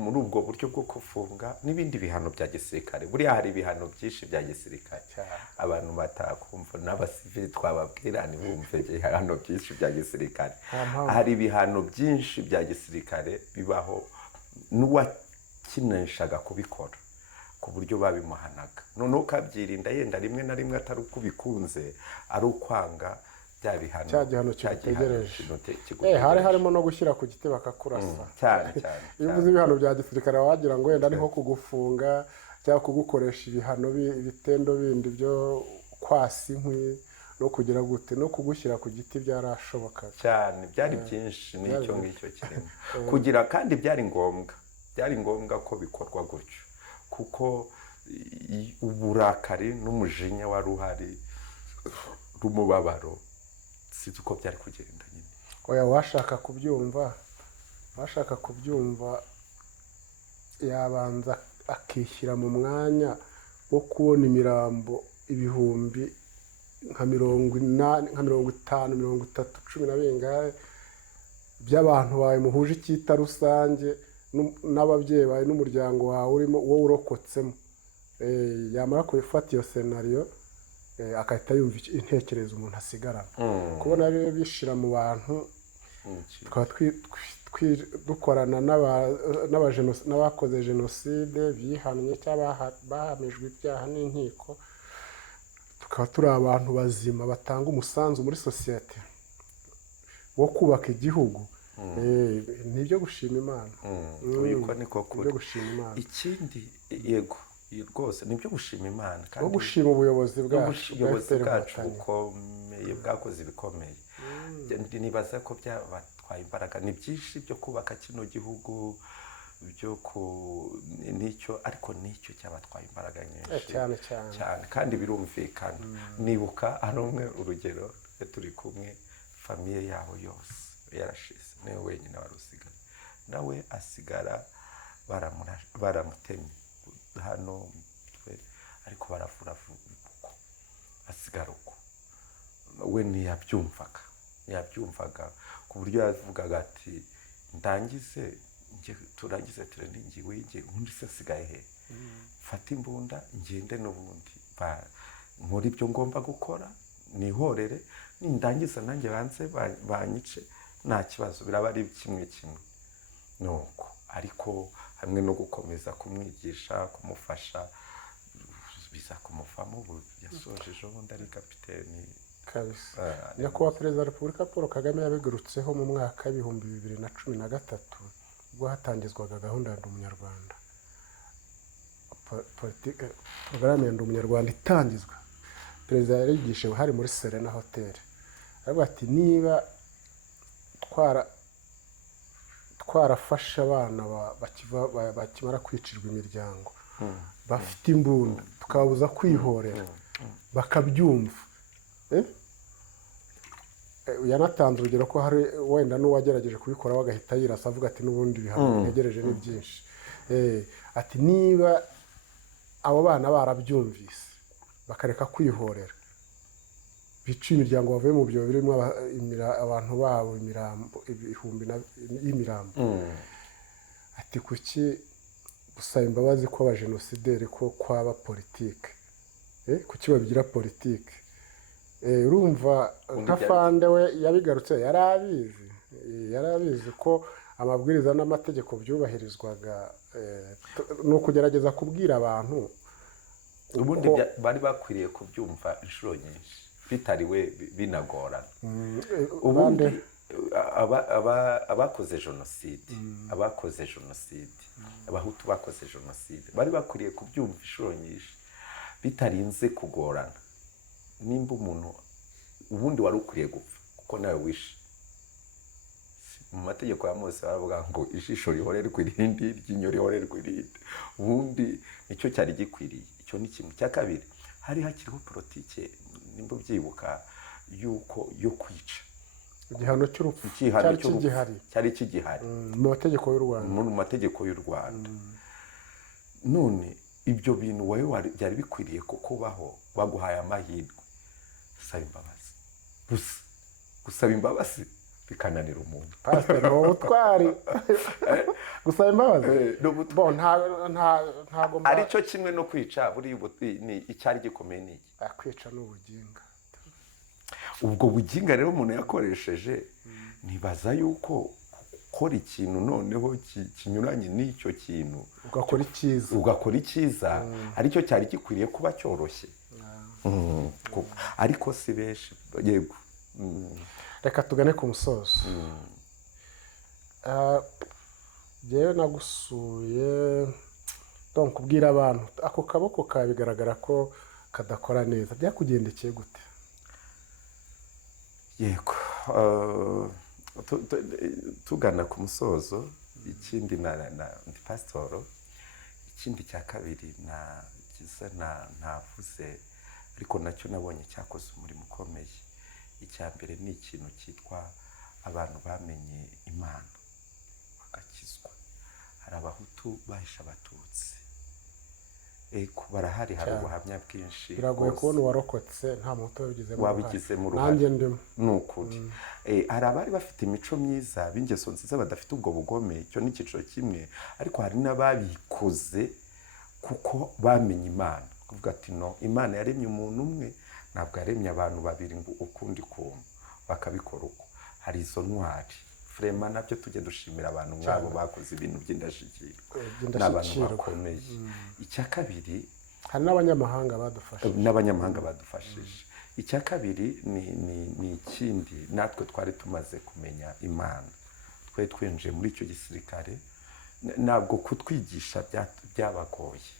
Muri ubwo buryo bwo kufunga n'ibindi bihano bya gisirikare. Buriya hari ibihano byinshi bya gisirikare abantu batakumva, n'abasivili twababwira ntibumve ibihano byinshi bya gisirikare. Hari ibihano byinshi bya gisirikare bibaho n'uwakinishaga kubikora ku buryo babimuhanaga, noneho ukabyirinda yenda rimwe na rimwe atari uko ubikunze, ari ukwanga bya bihano, cya gihano kigutegereje. Hari harimo no gushyira ku giti bakakurasa cyane. Iyo uvuze ibihano bya gisirikare wagira ngo wenda ariho kugufunga cyangwa kugukoresha ibihano ibitendo bindi byo kwasa inkwi no kugira gute no kugushyira ku giti byarashoboka cyane. Byari byinshi n'icyo ngicyo kirimo kugira, kandi byari ngombwa ko bikorwa gutyo, kuko uburakari n'umujinya wari uhari, rumubabaro, sinzi uko byari kugenda nyine. Oya, washaka kubyumva yabanza akishyira mu mwanya wo kubona imirambo ibihumbi nka 40, nka 50, 30, 10 na bingahe by'abantu bawe muhuje icyita rusange n'ababyeyi bawe n'umuryango wawe urimo wowe urokotsemo. Yamara kubifata iyo scenario akahita yumva intekerezo umuntu asigarana. Kubona rero bishira mu bantu tukaba dukorana n'abakoze jenoside bihannye cyangwa bahamijwe ibyaha n'inkiko, tukaba turi abantu bazima batanga umusanzu muri sosiyete wo kubaka igihugu. Nibyo gushima Imana. Uko niko kuri. Ikindi yego rwose nibyo gushima Imana, kandi no gushima ubuyobozi bwacu bukomeye bwakoze ibikomeye. Nibaza ko byabatwaye imbaraga, ni byinshi byo kubaka kino gihugu byo nicyo, ariko nicyo cyabatwaye imbaraga nyinshi cyane kandi birumvikana. Nibuka hano umwe urugero turi kumwe, famiye yaho yose yarashize, niwe wenyine wari usigaye, nawe asigara baramutemye hano ariko baravura uko asigara uko. We ntiyabyumvaga ku buryo yavugaga ati turangize training wige undi se sigaye he, mfata imbunda ngende n'ubundi nkora ibyo ngomba gukora, nihorere, nindangiza nanjye banze banyice, nta kibazo, biraba ari kimwe nuko. Ariko hamwe no gukomeza kumwigisha, kumufasha, biza kumuvamo. Ubu yasojeje ubundi ari kapiteni kabisa. Nyakubahwa Perezida wa Repubulika Paul Kagame yabigurutseho mu mwaka w'ibihumbi 2013 ubwo hatangizwaga gahunda ya Ndi Umunyarwanda. Porogaramu ya Ndi Umunyarwanda itangizwa, Perezida yarigishije hari muri Serena Hotel, aravuga ati niba twarafasha abana bakimara kwicirwa imiryango bafite imbunda tukabuza kwihorera bakabyumva. Yanatanze urugero ko hari wenda n'uwagerageje kubikora bagahita yirasa avuga ati n'ubundi bihano ntegereje ni byinshi. Ati niba abo bana barabyumvise bakareka kwihorera, bica imiryango bavuye mu byobo birimo abantu babo ibihumbi y'imirambo. Ati kuki gusaba imbabazi kw'abajenosideri ko kwaba politike, kuki babigira politike? Urumva nka Fande we yabigarutse, yari abizi ko amabwiriza n'amategeko byubahirizwaga. Ni ukugerageza kubwira abantu ubundi bari bakwiriye kubyumva inshuro nyinshi bitariwe binagorana. Ubundi abakoze jenoside abahutu bakoze jenoside bari bakwiriye kubyumva inshuro nyinshi bitarinze kugorana. Nimba umuntu ubundi wari ukwiriye gupfa kuko nawe wishe, mu mategeko ya Mose baravuga ngo ijisho rihorerwe irindi, iryinyo rihorerwe irindi. Ubundi nicyo cyari gikwiriye. Icyo ni kimwe. Cya kabiri, hari hakiriho politike nimba ubyibuka yuko yo kwica, igihano cy'urupfu cyari kigihari mu mategeko y'u Rwanda. None ibyo bintu wowe byari bikwiriye kukubaho, baguhaye amahirwe, saba imbabazi. Gusaba imbabazi bikananira umuntu. Pastor no butwari gusaba imbabazi bon ntago ari cyo kimwe no kwica. Buri ni icyari gikomeye ni iki? Kwica n'ubuginga. Ubwo buginga rero umuntu yakoresheje, nibaza yuko ukora ikintu noneho kinyuranye n'icyo kintu, ugakora icyiza aricyo cyari gikwiriye kuba cyoroshye. Ariko si benshi. Yego, reka tugane ku musozo. Jewe nagusuye donc kubwira abantu ako kaboko ka bigaragara ko kadakora neza, byakugendekeye gute? Yego, tugana ku musozo. Ikindi ndi pasitoro. Ikindi cya kabiri navuze ariko nacyo nabonye cyakoze umurimo ukomeye. Icya mbere ni ikintu cyitwa abantu bamenye Imana bagakizwa. Hari abahutu bahisha abatutsi, barahari, hari ubuhamya bwinshi. Biragoye kubona uwarokotse nta muhutu wabigizemo uruhare. Nanjye ndimo. Ni ukuri. Hari abari bafite imico myiza b'ingeso nziza badafite ubwo bugome, icyo ni icyiciro kimwe. Ariko hari n'ababikoze kuko bamenye Imana, kuvuga ati no, Imana yaremye umuntu umwe, ntabwo yaremye abantu babiri ngo ukundi kuntu bakabikora uko. Hari izo ntwari frema, nabyo tujye dushimira abantu nk'abo bakoze ibintu by'indashyikirwa, n'abantu bakomeye. Icya kabiri, hari n'abanyamahanga badufashije. Icya kabiri ni ikindi, natwe twari tumaze kumenya Imana, twari twinjiye muri icyo gisirikare. Ntabwo kutwigisha byabagoye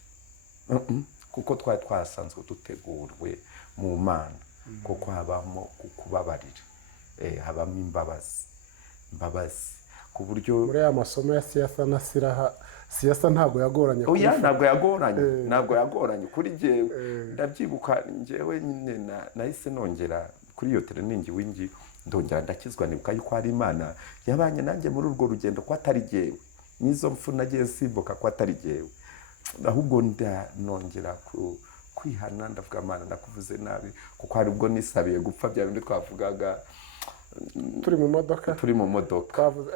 kuko twari twasanzwe dutegurwe mu Mana, kuko habamo kubabarira, habamo imbabazi ku buryo muri aya masomo ya siyasa ntabwo yagoranye. Ntabwo yagoranye kuri jyewe. Ndabyibuka njyewe nyine nahise nongera kuri iyo training wingi, ndongera ndakizwa, nibuka yuko hari Imana yabanye nanjye muri urwo rugendo, ko atari jyewe n'izo mfu nagiye simbuka, ko atari jyewe ahubwo nongera kwihana. Ndavuga Imana, nakuvuze nabi, kuko hari ubwo nisabiye gupfa bya bindi twavugaga turi mu modoka twavuze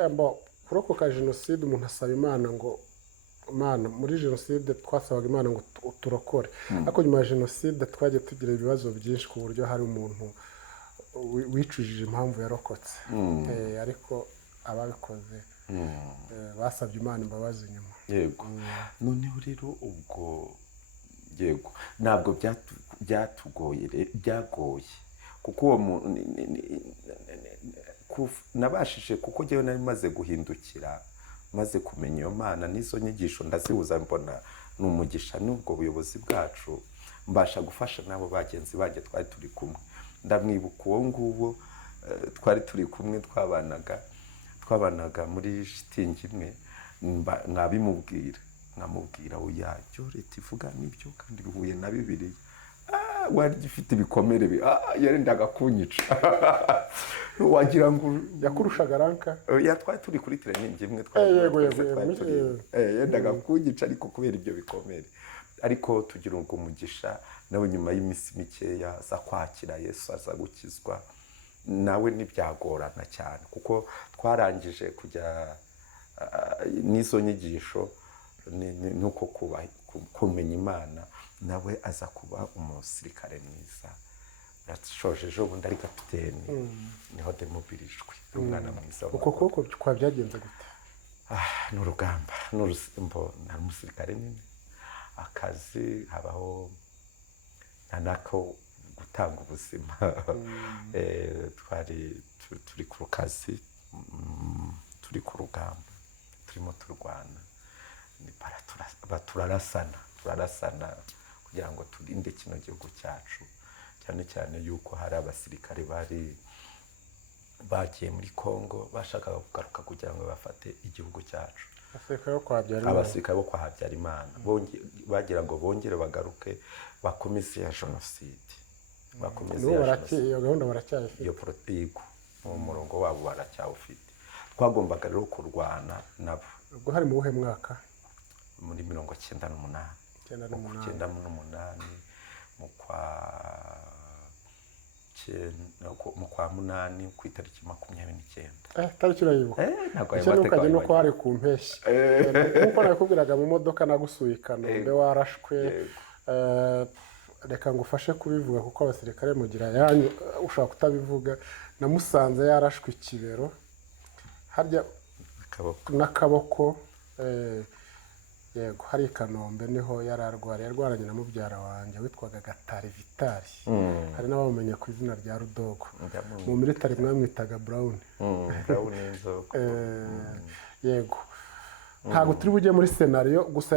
kurokoka jenoside. Umuntu asaba Imana ngo Imana, muri jenoside twasabaga Imana ngo turokore, ariko nyuma ya jenoside twagiye tugira ibibazo byinshi ku buryo hari umuntu wicujije impamvu yarokotse. Ariko ababikoze basabye Imana imbabazi nyuma. Yego. Noneho rero ubwo yego, ntabwo byagoye kuko uwo nabashije, kuko njyewe nari maze guhindukira, maze kumenya iyo Mana n'izo nyigisho ndazihuza, mbona ni umugisha n'ubwo buyobozi bwacu, mbasha gufasha n'abo bagenzi banjye twari turi kumwe. Ndamwibuka uwo nguwo twari turi kumwe, twabanaga muri shitingi imwe, nkamubwira oya, byo leta ivuga nibyo kandi bihuye na Bibiliya. Wari gifite ibikomere yarendaga kunyica. Wagira ngo yakurushaga ranka. Twari turi kuri training imwe, yego yendaga kunyica ariko kubera ibyo bikomere. ariko tugira ubwo umugisha nawe nyuma y'iminsi mikeya aza kwakira Yesu aza gukizwa nawe ntibyagorana cyane kuko twarangije kujya n'izo nyigisho nuko kumenya Imana nawe aza kuba umusirikare mwiza yashoje ejo bundi ari kapiteni niho demobilijwe umwana mwiza uko koko kwa byagenze gute ni urugamba nari umusirikare nyine akazi habaho nako gutanga ubuzima turi ku kazi turi ku rugamba turimo turwana turarasana kugira ngo turinde kino gihugu cyacu cyane cyane yuko hari abasirikare bagiye muri Kongo bashakaga kugaruka kugira ngo bafate igihugu cyacu abasirikare bo kwa Habyarimana bagira ngo bongere bagaruke bakomeze ya jenoside iyo gahunda baracyayifite iyo politiki mu murongo wabo baracyawufite twagombaga rero kurwana nabo ubwo hari mu buhe mwaka muri 1998 mu kwa munani ku itariki 29 tariki urayibuka ntabwo no ko hari ku mpeshyi kuko nakubwiraga mu modoka nagusuye Kanombe warashwe reka ngufashe kubivuga kuko abasirikare mugira yanyu ushaka kutabivuga namusanze yarashwe ikibero harya n'akaboko yego hari Kanombe niho yararwanye na mubyara wanjye witwaga Gatari Vitali hari n'abamumenye ku izina rya Rudogo mu military mwamwitaga Brown yego ntabwo turi bujye muri scenario gusa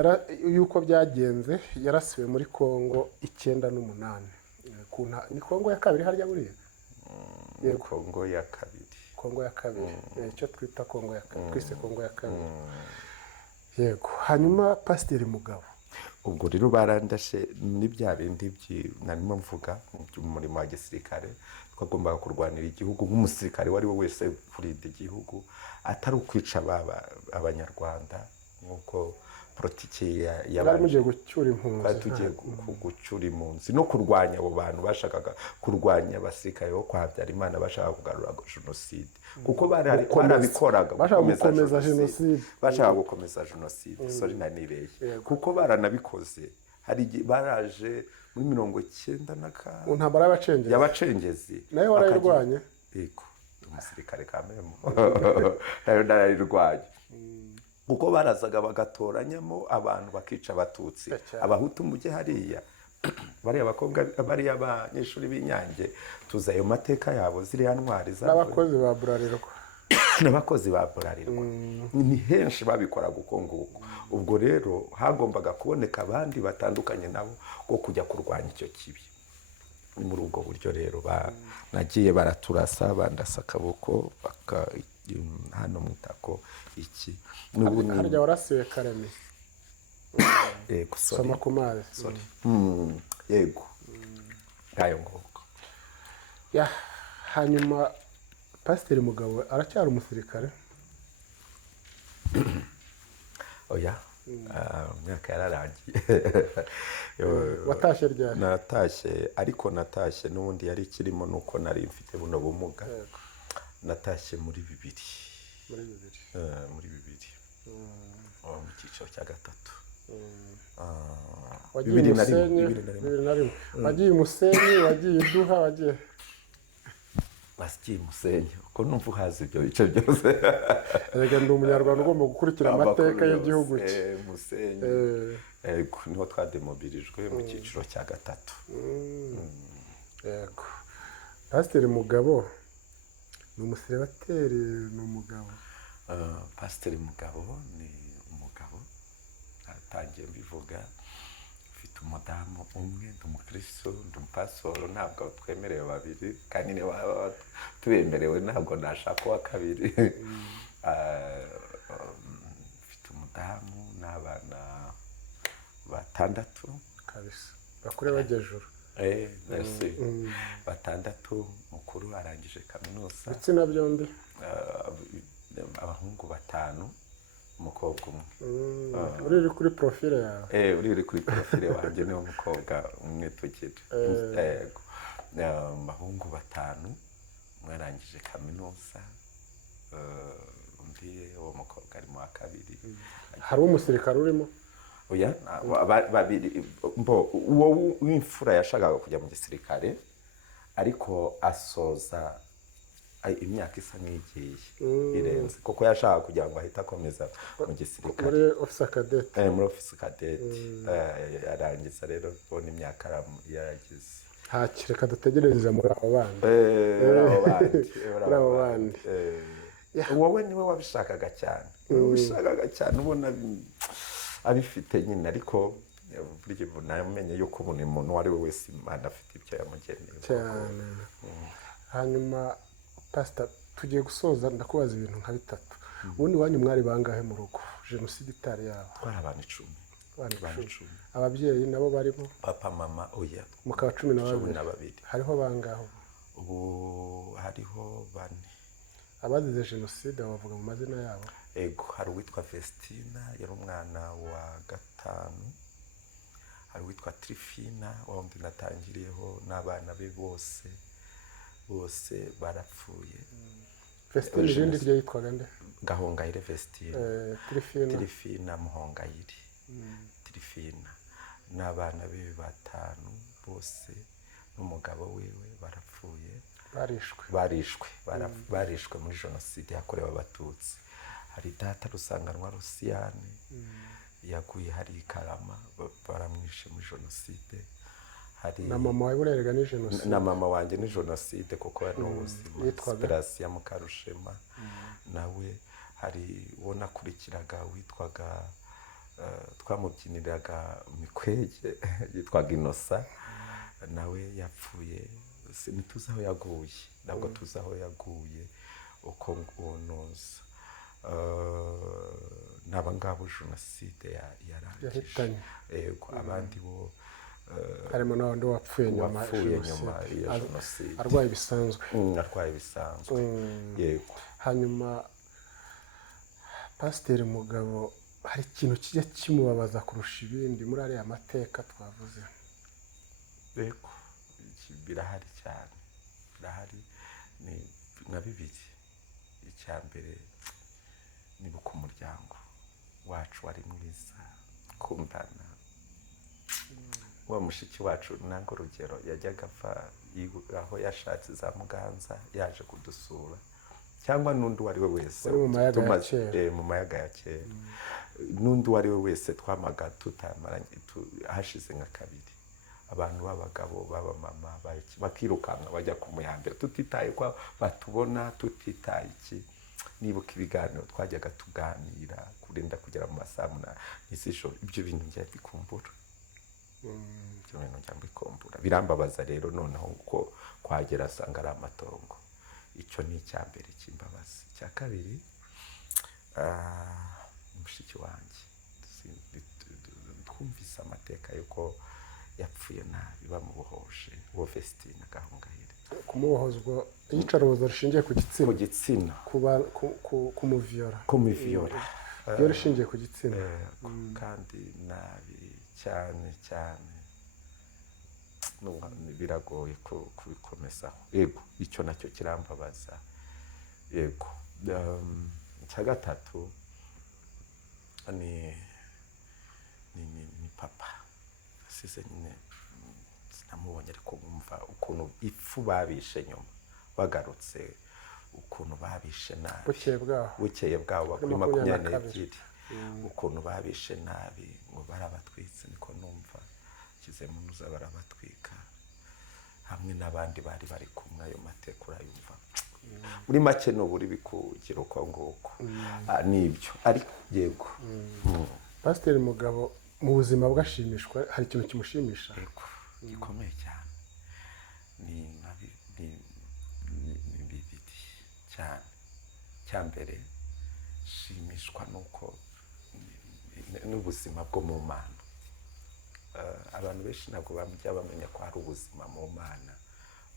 yuko byagenze yarasiwe muri Kongo 98 ni Kongo ya kabiri harya buriya Kongo ya kabiri icyo twita Kongo ya kabiri twise Kongo ya kabiri yego hanyuma Pasiteri Mugabo ubwo rero barandashe n'ibya bindi narimo mvuga mu murimo wa gisirikare twagombaga kurwanira igihugu nk'umusirikare wari we wese kurinda igihugu atari ukwica abanyarwanda nk'uko politiki y'abandi mugiye gucyura impunzi tugiye gucyura impunzi no kurwanya abo bantu bashakaga kurwanya abasirikare bo kwa Habyarimana bashaka kugarura jenoside kuko barabikoraga bashaka gukomeza jenoside sorry nanireye kuko baranabikoze hari baraje muri 1994 untambara y'abacengezi nayo warayirwanye yego umusirikare kamemo nayo narayirwanye kuko barazaga bagatoranyamo abantu bakica abatutsi abahutu mujye hariya bari abakobwa bari abanyeshuri b'Inyange tuza ayo mateka yabo ziriya ntwari n'abakozi ba Burarirwa n'abakozi ba Burarirwa ni henshi babikora gukongo ubwo rero hagombaga kuboneka abandi batandukanye nabo go kujya kurwanya icyo kibi muri ubwo buryo rero nagiye baraturasa bandasa akaboko hano mwitako iki n'ubundi harya warasiwe Karemi yego soma kumazi yego ngayo ngoko hanyuma Pasiteri Mugabo aracyari umusirikare oya myaka yararangiye watashye ryari natashye ariko natashye n'ubundi yari kirimo nuko nari mfite buno bumuga natashye muri 2000 mu cyiciro cya gatatu wagiye Musenyi wagiye Duha wagiye Musenyi uko numva uhazi ibyo bice byose rega ndi umunyarwanda ugomba gukurikira amateka y'igihugu cye Musenyi niho twademobilijwe mu cyiciro cya gatatu yego Pasiteri Mugabo ni umuseribateri ni umugabo Pasiteri Mugabo ni umugabo atangiye mbivuga ufite umudamu umwe ndi umukristo ndi umupasoro ntabwo twemerewe babiri kandi niba tubemerewe ntabwo nashaka uwa kabiri ufite umudamu n'abana 6 kabisa bakure bajyejuru merci 6 mukuru arangije kaminuza ndetse na byombi abahungu 5 umukobwa umwe. uri kuri profile yawe. Uri kuri profile wanjye niwo mukobwa umwe tugira. Yego. Abahungu 5, umwe arangije kaminuza, undi uwo mukobwa ari mu wa 2. Hari umusirikare urimo? Oya, babiri uwo w'imfura yashakaga kujya mu gisirikare ariko asoza imyaka isa n'igiye irenze kuko yashaka kugira ngo ahite akomeza mu gisirikare muri officer cadet. Muri officer cadet yarangiza rero ubona imyaka yaragize. Reka dutegereze muri abo bandi. Wowe niwe wabishakaga cyane, ubona abifite nyine, ariko burya namenye yuko buri muntu uwo ari we wese Imana afite ibyo yamugeneye cyane. Hanyuma pastor, tugiye gusoza ndakubaza ibintu nka 3. Ubundi wanyu mwari bangahe mu rugo jenoside itari yabo? Twari abantu 10. Ababyeyi nabo barimo? Papa mama oya mukaba 12. Hariho bangahe ubu? Hariho 4. Abazize jenoside bavuga mu mazina yabo? Ego, hari uwitwa Vestina yari umwana wa 5, hari uwitwa Trifina wundi natangiriyeho n'abana be bose barapfuye. Vestina irindi rye yitwaga nde? Gahongayire Vestina. Trifina Muhongayire. Trifina n'abana be 5 bose n'umugabo wiwe barapfuye. Barishwe muri jenoside yakorewe Abatutsi. Hari data Rusanganwa Rusiyane yaguye hari Karama, baramwishe muri jenoside. Hari na mama wawe urerega ni jenoside? Na mama wanjye ni jenoside kuko yari n'ubuzima. Esperance Mukarushema nawe hari uwo nakurikiraga witwaga twamubyiniraga Mikwege yitwaga Inosa, nawe yapfuye. Ntituzi aho yaguye, ntabwo tuzi aho yaguye uko ngunoza. N'abangabo jenoside yarangije. Yego, abandi bo harimo n'abandi wapfuye nyuma ya jenoside arwaye bisanzwe. Yego. Hanyuma Pasiteri Mugabo, hari ikintu kijya kimubabaza kurusha ibindi muri ariya mateka twavuze? Yego, birahari cyane, ni nka 2. Icya mbere nibuka umuryango wacu wari mwiza, kundana. Wa mushiki wacu nango Rugero yajyaga apfa aho yashatse za Muganza yaje kudusura, cyangwa n'undi wari we wese mu mayaga ya kera. N'undi wari we wese twamaga tutamaranye hashize nka 2. Abantu b'abagabo b'abamama bakirukanka bajya ku muyambere tutitaye kwa batubona, tutitaye iki. Nibuka ibiganiro twajyaga tuganira kurinda kugera mu masaha 8 ibyo bintu njya bikumbura. Birambabaza rero noneho uko kwagera asanga ari amatongo. Icyo ni icya mbere kimbabaza. Icya kabiri mushiki wanjye twumvise amateka yuko yapfuye nabi bamubohoje, uwo Vestina Gahongayire. Kumubohozwa iyicarubozo rishingiye ku gitsina, kumuviyora. Iyo rishingiye ku gitsina kandi nabi cyane biragoye kubikomezaho. Yego, icyo nacyo kirambabaza. Yego. Icya 3 ni papa. Asize nyine sinamubonye ariko nkumva ukuntu ipfu babishe nyuma bagarutse, ukuntu babishe nabi. Bukeye bwaho kuri 22, ukuntu babishe nabi ngo barabatwitse, niko numva kizemo nuza barabatwika hamwe n'abandi bari kumwe. Ayo mateka urayumva muri make n'uburi bikugira uko nguko. Nibyo ariko yego. Pasiteri Mugabo, mu buzima bwashimishwa hari ikintu kimushimisha? Yego, gikomeye cyane. Ni 2 cyane. Cyambere shimishwa nuko n'ubuzima bwo mu Mana. Abantu benshi ntabwo bamujya bamenya ko hari ubuzima mu Mana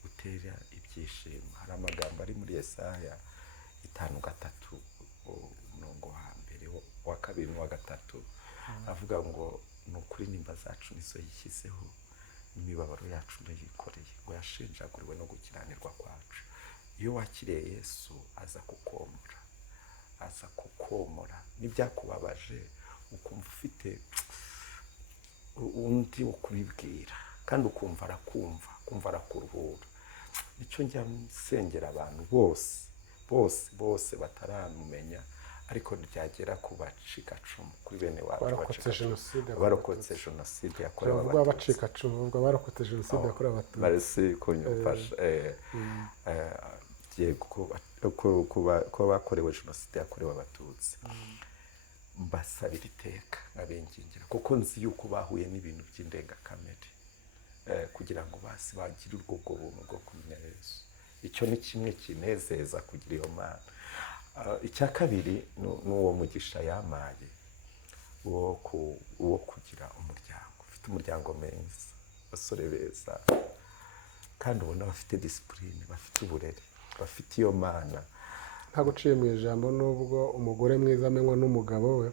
utera ibyishimo. Hari amagambo ari muri Yesaya 5:3 umurongo wa 1 kabiri n'uwa gatatu avuga ngo ni ukuri nimba zacu nizo yishyizeho imibabaro yacu ndayikoreye ngo yashenjaguriwe no gukiranirwa kwacu. Iyo wakiriye Yesu aza kukomora n'ibyakubabaje ukumva ufite undi wo kubibwira kandi ukumva kumva arakuruhura. Nicyo njya nsengera abantu bose bataramumenya ariko ryagera ku bacikacumu kuri bene wacu barokotse jenoside yakorewe abatutsi. Abacikacumu bavuga barokotse jenoside yakorewe abatutsi. Barese kunyufasha ko bakorewe jenoside yakorewe abatutsi. Mbasabira iteka nkabingingira kuko nzi yuko bahuye n'ibintu by'indengakamere kugira ngo basi bagire ubwo buntu bwo kumenya Yesu. Icyo ni kimwe kinezeza kugira iyo mana. Icya kabiri n'uwo mugisha yamaye uwo kugira umuryango, ufite umuryango mwiza, basore beza kandi ubona bafite disipurine, bafite uburere, bafite iyo mana. Nta guciye mu ijambo nubwo umugore mwiza amenywa n'umugabo we,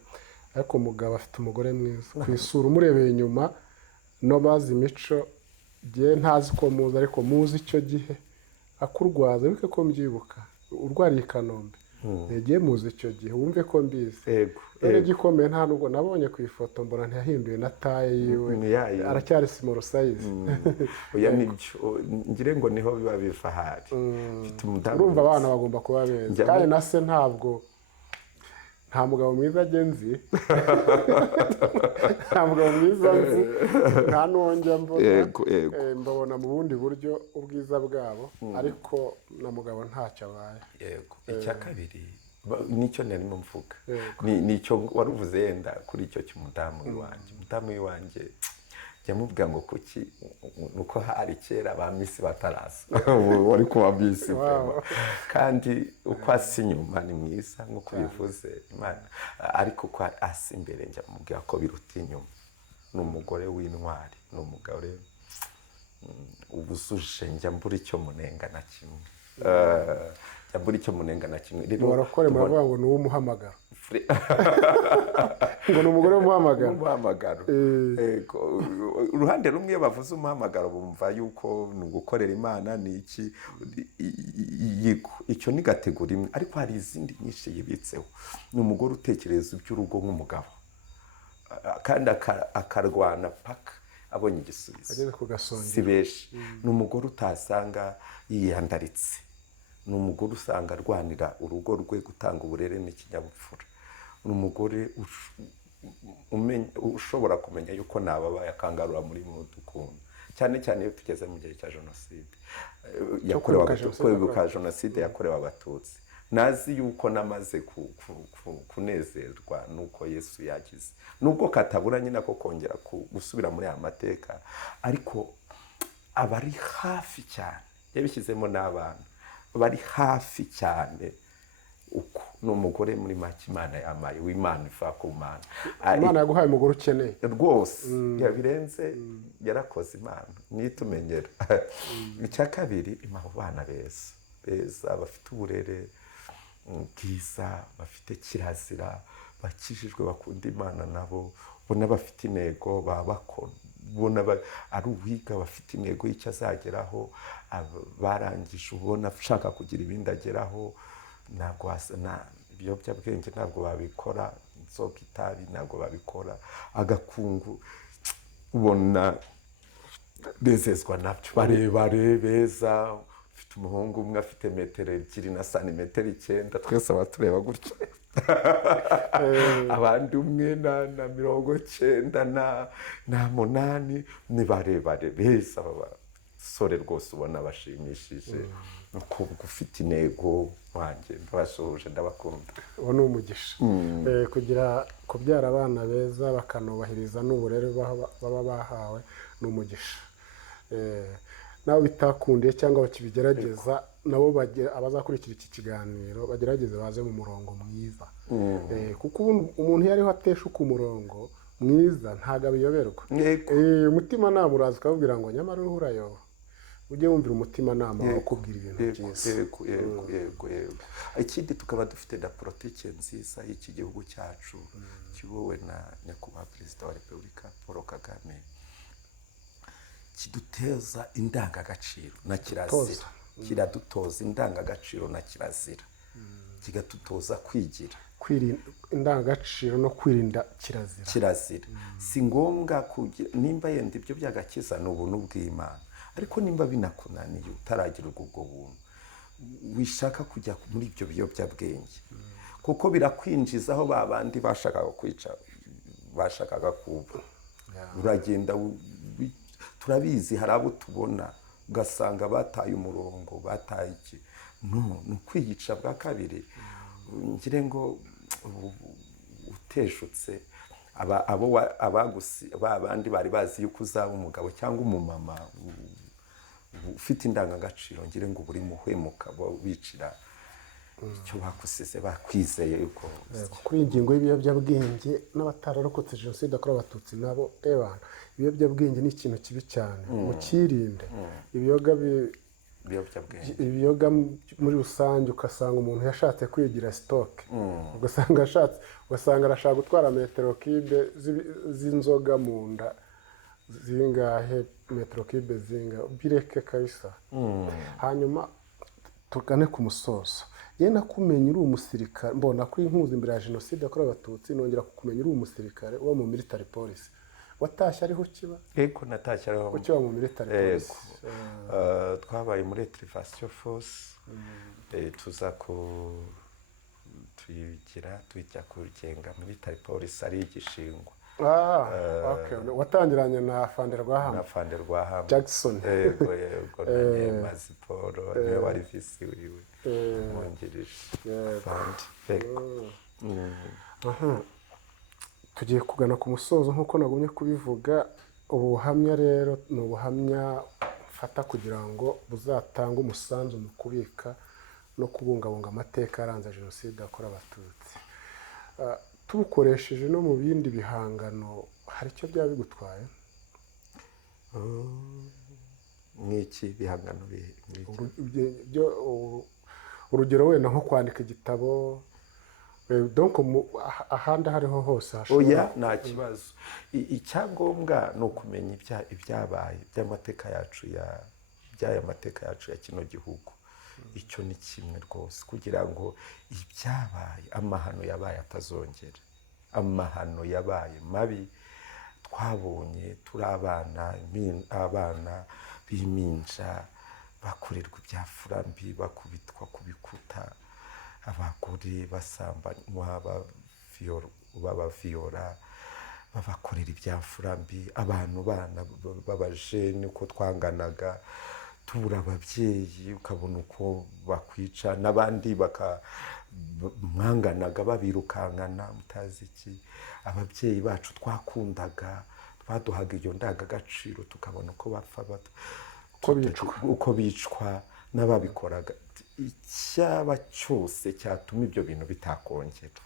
ariko umugabo afite umugore mwiza ku isura umurebeye inyuma no bazi imico gihe ntazi ko muzi ariko muzi icyo gihe akurwaza bike ko mbyibuka urwariye i Kanombe yagiye muzi icyo gihe wumve ko mbizi rero gikomeye nta nubwo nabonye ku ifoto mbona ntiyahinduye na taye yiwe aracyari small size. Oya nibyo ngire ngo niho biba biva hari. Urumva abana bagomba kuba beza kandi na se ntabwo nta mugabo mwiza agenzi nta mugabo mwiza nzi nta n'uwongera mbabona mu bundi buryo ubwiza bwabo ariko na mugabo ntacyo abaye. Yego. Icya kabiri nicyo narimo mvuga nicyo waruvuze yenda kuri icyo cy'umudamu w'iwanjye yamubwira ngo kuki nuko hari kera ba misi bataraza wari kuba misi kandi uko asi inyuma ni mwiza nk'uko bivuze Imana ariko uko asi imbere njya mubwira ko biruta inyuma. Ni umugore w'intwari, ni umugore ubusuje njya mbura icyo munenga na kimwe. Rero barakore muravuga ngo ni uw'umuhamagaro ngo ni umugore w'umuhamagaro. Uruhande rumwe bavuze umuhamagaro bumva yuko ni ugukorera Imana ni iki icyo ni gategori imwe ariko hari izindi nyinshi yibitseho. Ni umugore utekereza iby'urugo nk'umugabo kandi akarwana paka abonye igisubizo. Si benshi. Ni umugore utasanga yiyandaritse. Ni umugore usanga arwanira urugo rwe gutanga uburere n'ikinyabupfura. Ni umugore ushobora kumenya yuko nababaye akangarura muri mudukundu cyane cyane iyo tugeze mu gihe cya jenoside yakorewe jenoside yakorewe abatutsi. Nazi yuko namaze kunezerwa nuko Yesu yagize nubwo katabura nyina ko kongera gusubira muri aya mateka ariko abari hafi cyane yabishyizemo n'abana bari hafi cyane. Uko ni umugore muri make Imana yamaye w'Imana iva ku Mana. Imana yaguhaye umugore ukeneye rwose yabirenze yarakoze Imana nitumenyera. Icya kabiri imaho bana beza bafite uburere bwiza, bafite kirazira, bakijijwe, bakunda Imana nabo ubona bafite intego ubona ari uwiga bafite intego y'icyo azageraho barangije ubona ashaka kugira ibindi ageraho. Ntabwo ibiyobyabwenge ntabwo babikora, inzoga itabi ntabwo babikora, agakungu ubona bezezwa nabyo. Barebare beza, ufite umuhungu umwe afite 2 metero na santimetero 9 twese abatureba gutya abandi umwe na 98 ni barebare beza sore rwose ubona bashimishije. Kuko ufite intego wanjye ndabashoje ndabakunda. Uwo ni umugisha kubyara abana beza bakanubahiriza n'uburere baba bahawe ni umugisha. Nawe bitakundiye cyangwa bakibigerageza nabo abazakurikira iki kiganiro bagerageze baze mu murongo mwiza kuko umuntu iyo ariho ateshuka umurongo mwiza ntago abiyoberwa. Umutima namuraza ukabwira ngo nyamara urayoba ujye wumvira umutimanama wawe ukubwira ibintu byiza. yego ikindi tukaba dufite na politike nziza y'iki gihugu cyacu kiyobowe na nyakubahwa perezida wa repubulika Paul Kagame, kiduteza indangagaciro na kirazira, kiradutoza indangagaciro na kirazira, kigatutoza kwigira, indangagaciro no kwirinda kirazira. Si ngombwa kugira nimba yenda ibyo byagakiza ni ubuntu bw'Imana, ariko nimba binakunaniye utaragira ubwo buntu, wishaka kujya muri ibyo biyobyabwenge, kuko birakwinjiza aho babandi bashakaga kwica, bashakaga kuba. Uragenda turabizi, hari abo tubona ugasanga bataye umurongo, bataye iki, ni ukwiyica bwa kabiri. Ngire ngo uteshutse abandi bari bazi yuko uzaba umugabo cyangwa umumama ufite indangagaciro, ngire ngo buri muhemuka bicira icyo bakusize, bakwizeye yuko. Kuri ingingo y'ibiyobyabwenge n'abatararokotse jenoside yakorewe abatutsi nabo, ibiyobyabwenge ni ikintu kibi cyane, mukirinde. Ibiyoga muri rusange, ugasanga umuntu yashatse kwigira sitoke, ugasanga arashaka gutwara metero kibe z'inzoga mu nda zingahe, metero kibe zingahe, bireke kabisa. Hanyuma tugane ku musozo. Yewe nakumenya uri umusirikare, mbona ko inkuzi imbere ya jenoside yakorewe abatutsi, nongera kukumenya uri umusirikare wo mu military police. Watashye ariho kiba? Yego, natashye ariho. Ukiba mu military police? Twabaye muri Retrivation Force, tuza tujya kugenga military police ari igishingwa. Okay. Watangiranye na Fande Rwahama Jackson. Yego na Mazi Paul niwe wari visi wiwe mwungirije Fande. Tugiye kugana ku musozo nk'uko nagumye kubivuga. Ubu buhamya rero ni ubuhamya mfata kugira ngo buzatange umusanzu mu kubika no kubungabunga amateka yaranze jenoside yakorewe abatutsi. Tubukoresheje no mu bindi bihangano, hari icyo byaba bigutwaye? Nk'iki bihangano urugero wenda nko kwandika igitabo, donc ahandi hariho hose hashobora. Nta kibazo. Icyangombwa ni ukumenya ibyabaye by'amateka yacu by'aya mateka yacu ya kino gihugu. Icyo ni kimwe rwose, kugira ngo ibyabaye, amahano yabaye atazongera. Amahano yabaye mabi twabonye turi abana b'impinja bakorerwa ibyafura mbi, bakubitwa ku bikuta, abagore basambanywa, babaviyora, babakorera ibyafura mbi, abantu bana b'abajene uko twanganaga, tubura ababyeyi ukabona uko bakwica, n'abandi mwanganaga babirukankana mutazi iki. Ababyeyi bacu twakundaga, baduhaga iyo ndangagaciro, tukabona uko bapfa, uko bicwa n'ababikoraga. Icyaba cyose cyatuma ibyo bintu bitakongera,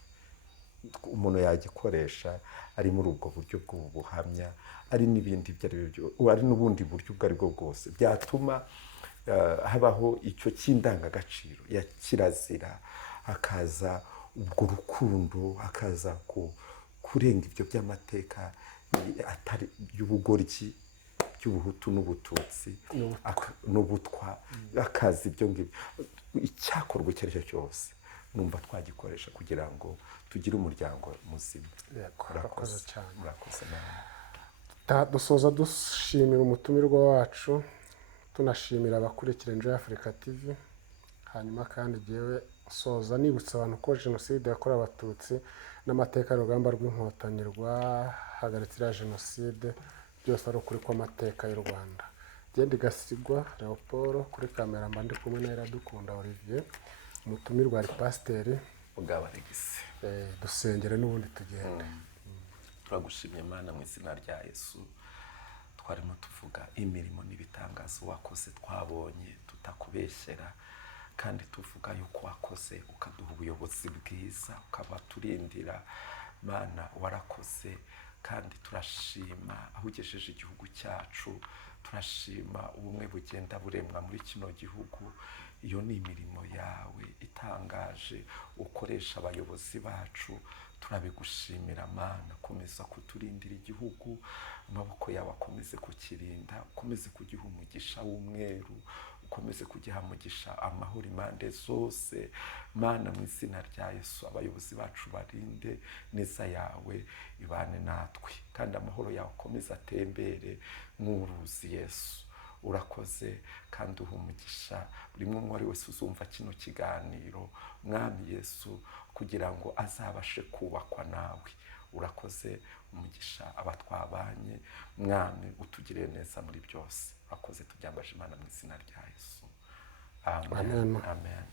umuntu yagikoresha ari muri ubwo buryo bw'ubuhamya, ari n'ibindi ari n'ubundi buryo ubwo ari bwo bwose byatuma habaho icyo cy'indangagaciro ya kirazira, hakaza ubwo rukundo, hakaza kurenga ibyo by'amateka atari y'ubugoryi, by'ubuhutu n'ubututsi n'ubutwa, hakaza ibyo ngibyo. Icyakorwa icyo ari cyo cyose numva twagikoresha kugira ngo tugire umuryango muzima. Murakoze cyane. Murakoze. Dusoza dushimira umutumirwa wacu, tunashimira abakurikira Enjoy Africa TV. Hanyuma kandi jewe soza nibutsa abantu ko jenoside yakorewe abatutsi n'amateka y'urugamba rw'inkotanyi rwahagaritse jenoside byose ari ukuri kw'amateka y'u Rwanda. Genda Gasigwa Leopold, kuri kamera ndi kumwe na Iradukunda Olivier, umutumirwa ari Pasiteri Mugabaregisi. Dusengere n'ubundi tugende. Turagushimye Imana mu izina rya Yesu. Twarimo tuvuga imirimo n'ibitangazo wakoze, twabonye tutakubeshyera, kandi tuvuga yuko wakoze ukaduha ubuyobozi bwiza, ukaba turindira. Mana warakoze, kandi turashima aho ugejeje igihugu cyacu. turashima ubumwe bugenda buremwa muri kino gihugu. Iyo ni imirimo yawe itangaje ukoresha abayobozi bacu, turabigushimira Mana. Komeza kuturindira igihugu, amaboko yawe akomeze kukirinda, ukomeze kugiha umugisha w'umweru, ukomeze kugiha umugisha amahoro impande zose Mana, mu izina rya Yesu. Abayobozi bacu barinde, neza yawe ibane natwe, kandi amahoro yawe akomeze atembere nk'uruzi Yesu. Urakoze kandi uha umugisha buri umwe ari wese uzumva kino kiganiro Mwami Yesu, kugira ngo azabashe kubakwa nawe. Urakoze, umugisha abatwabanye Mwami, utugire neza muri byose. Urakoze, tubyambaje Imana mu izina rya Yesu. Amen. Amen. Amen.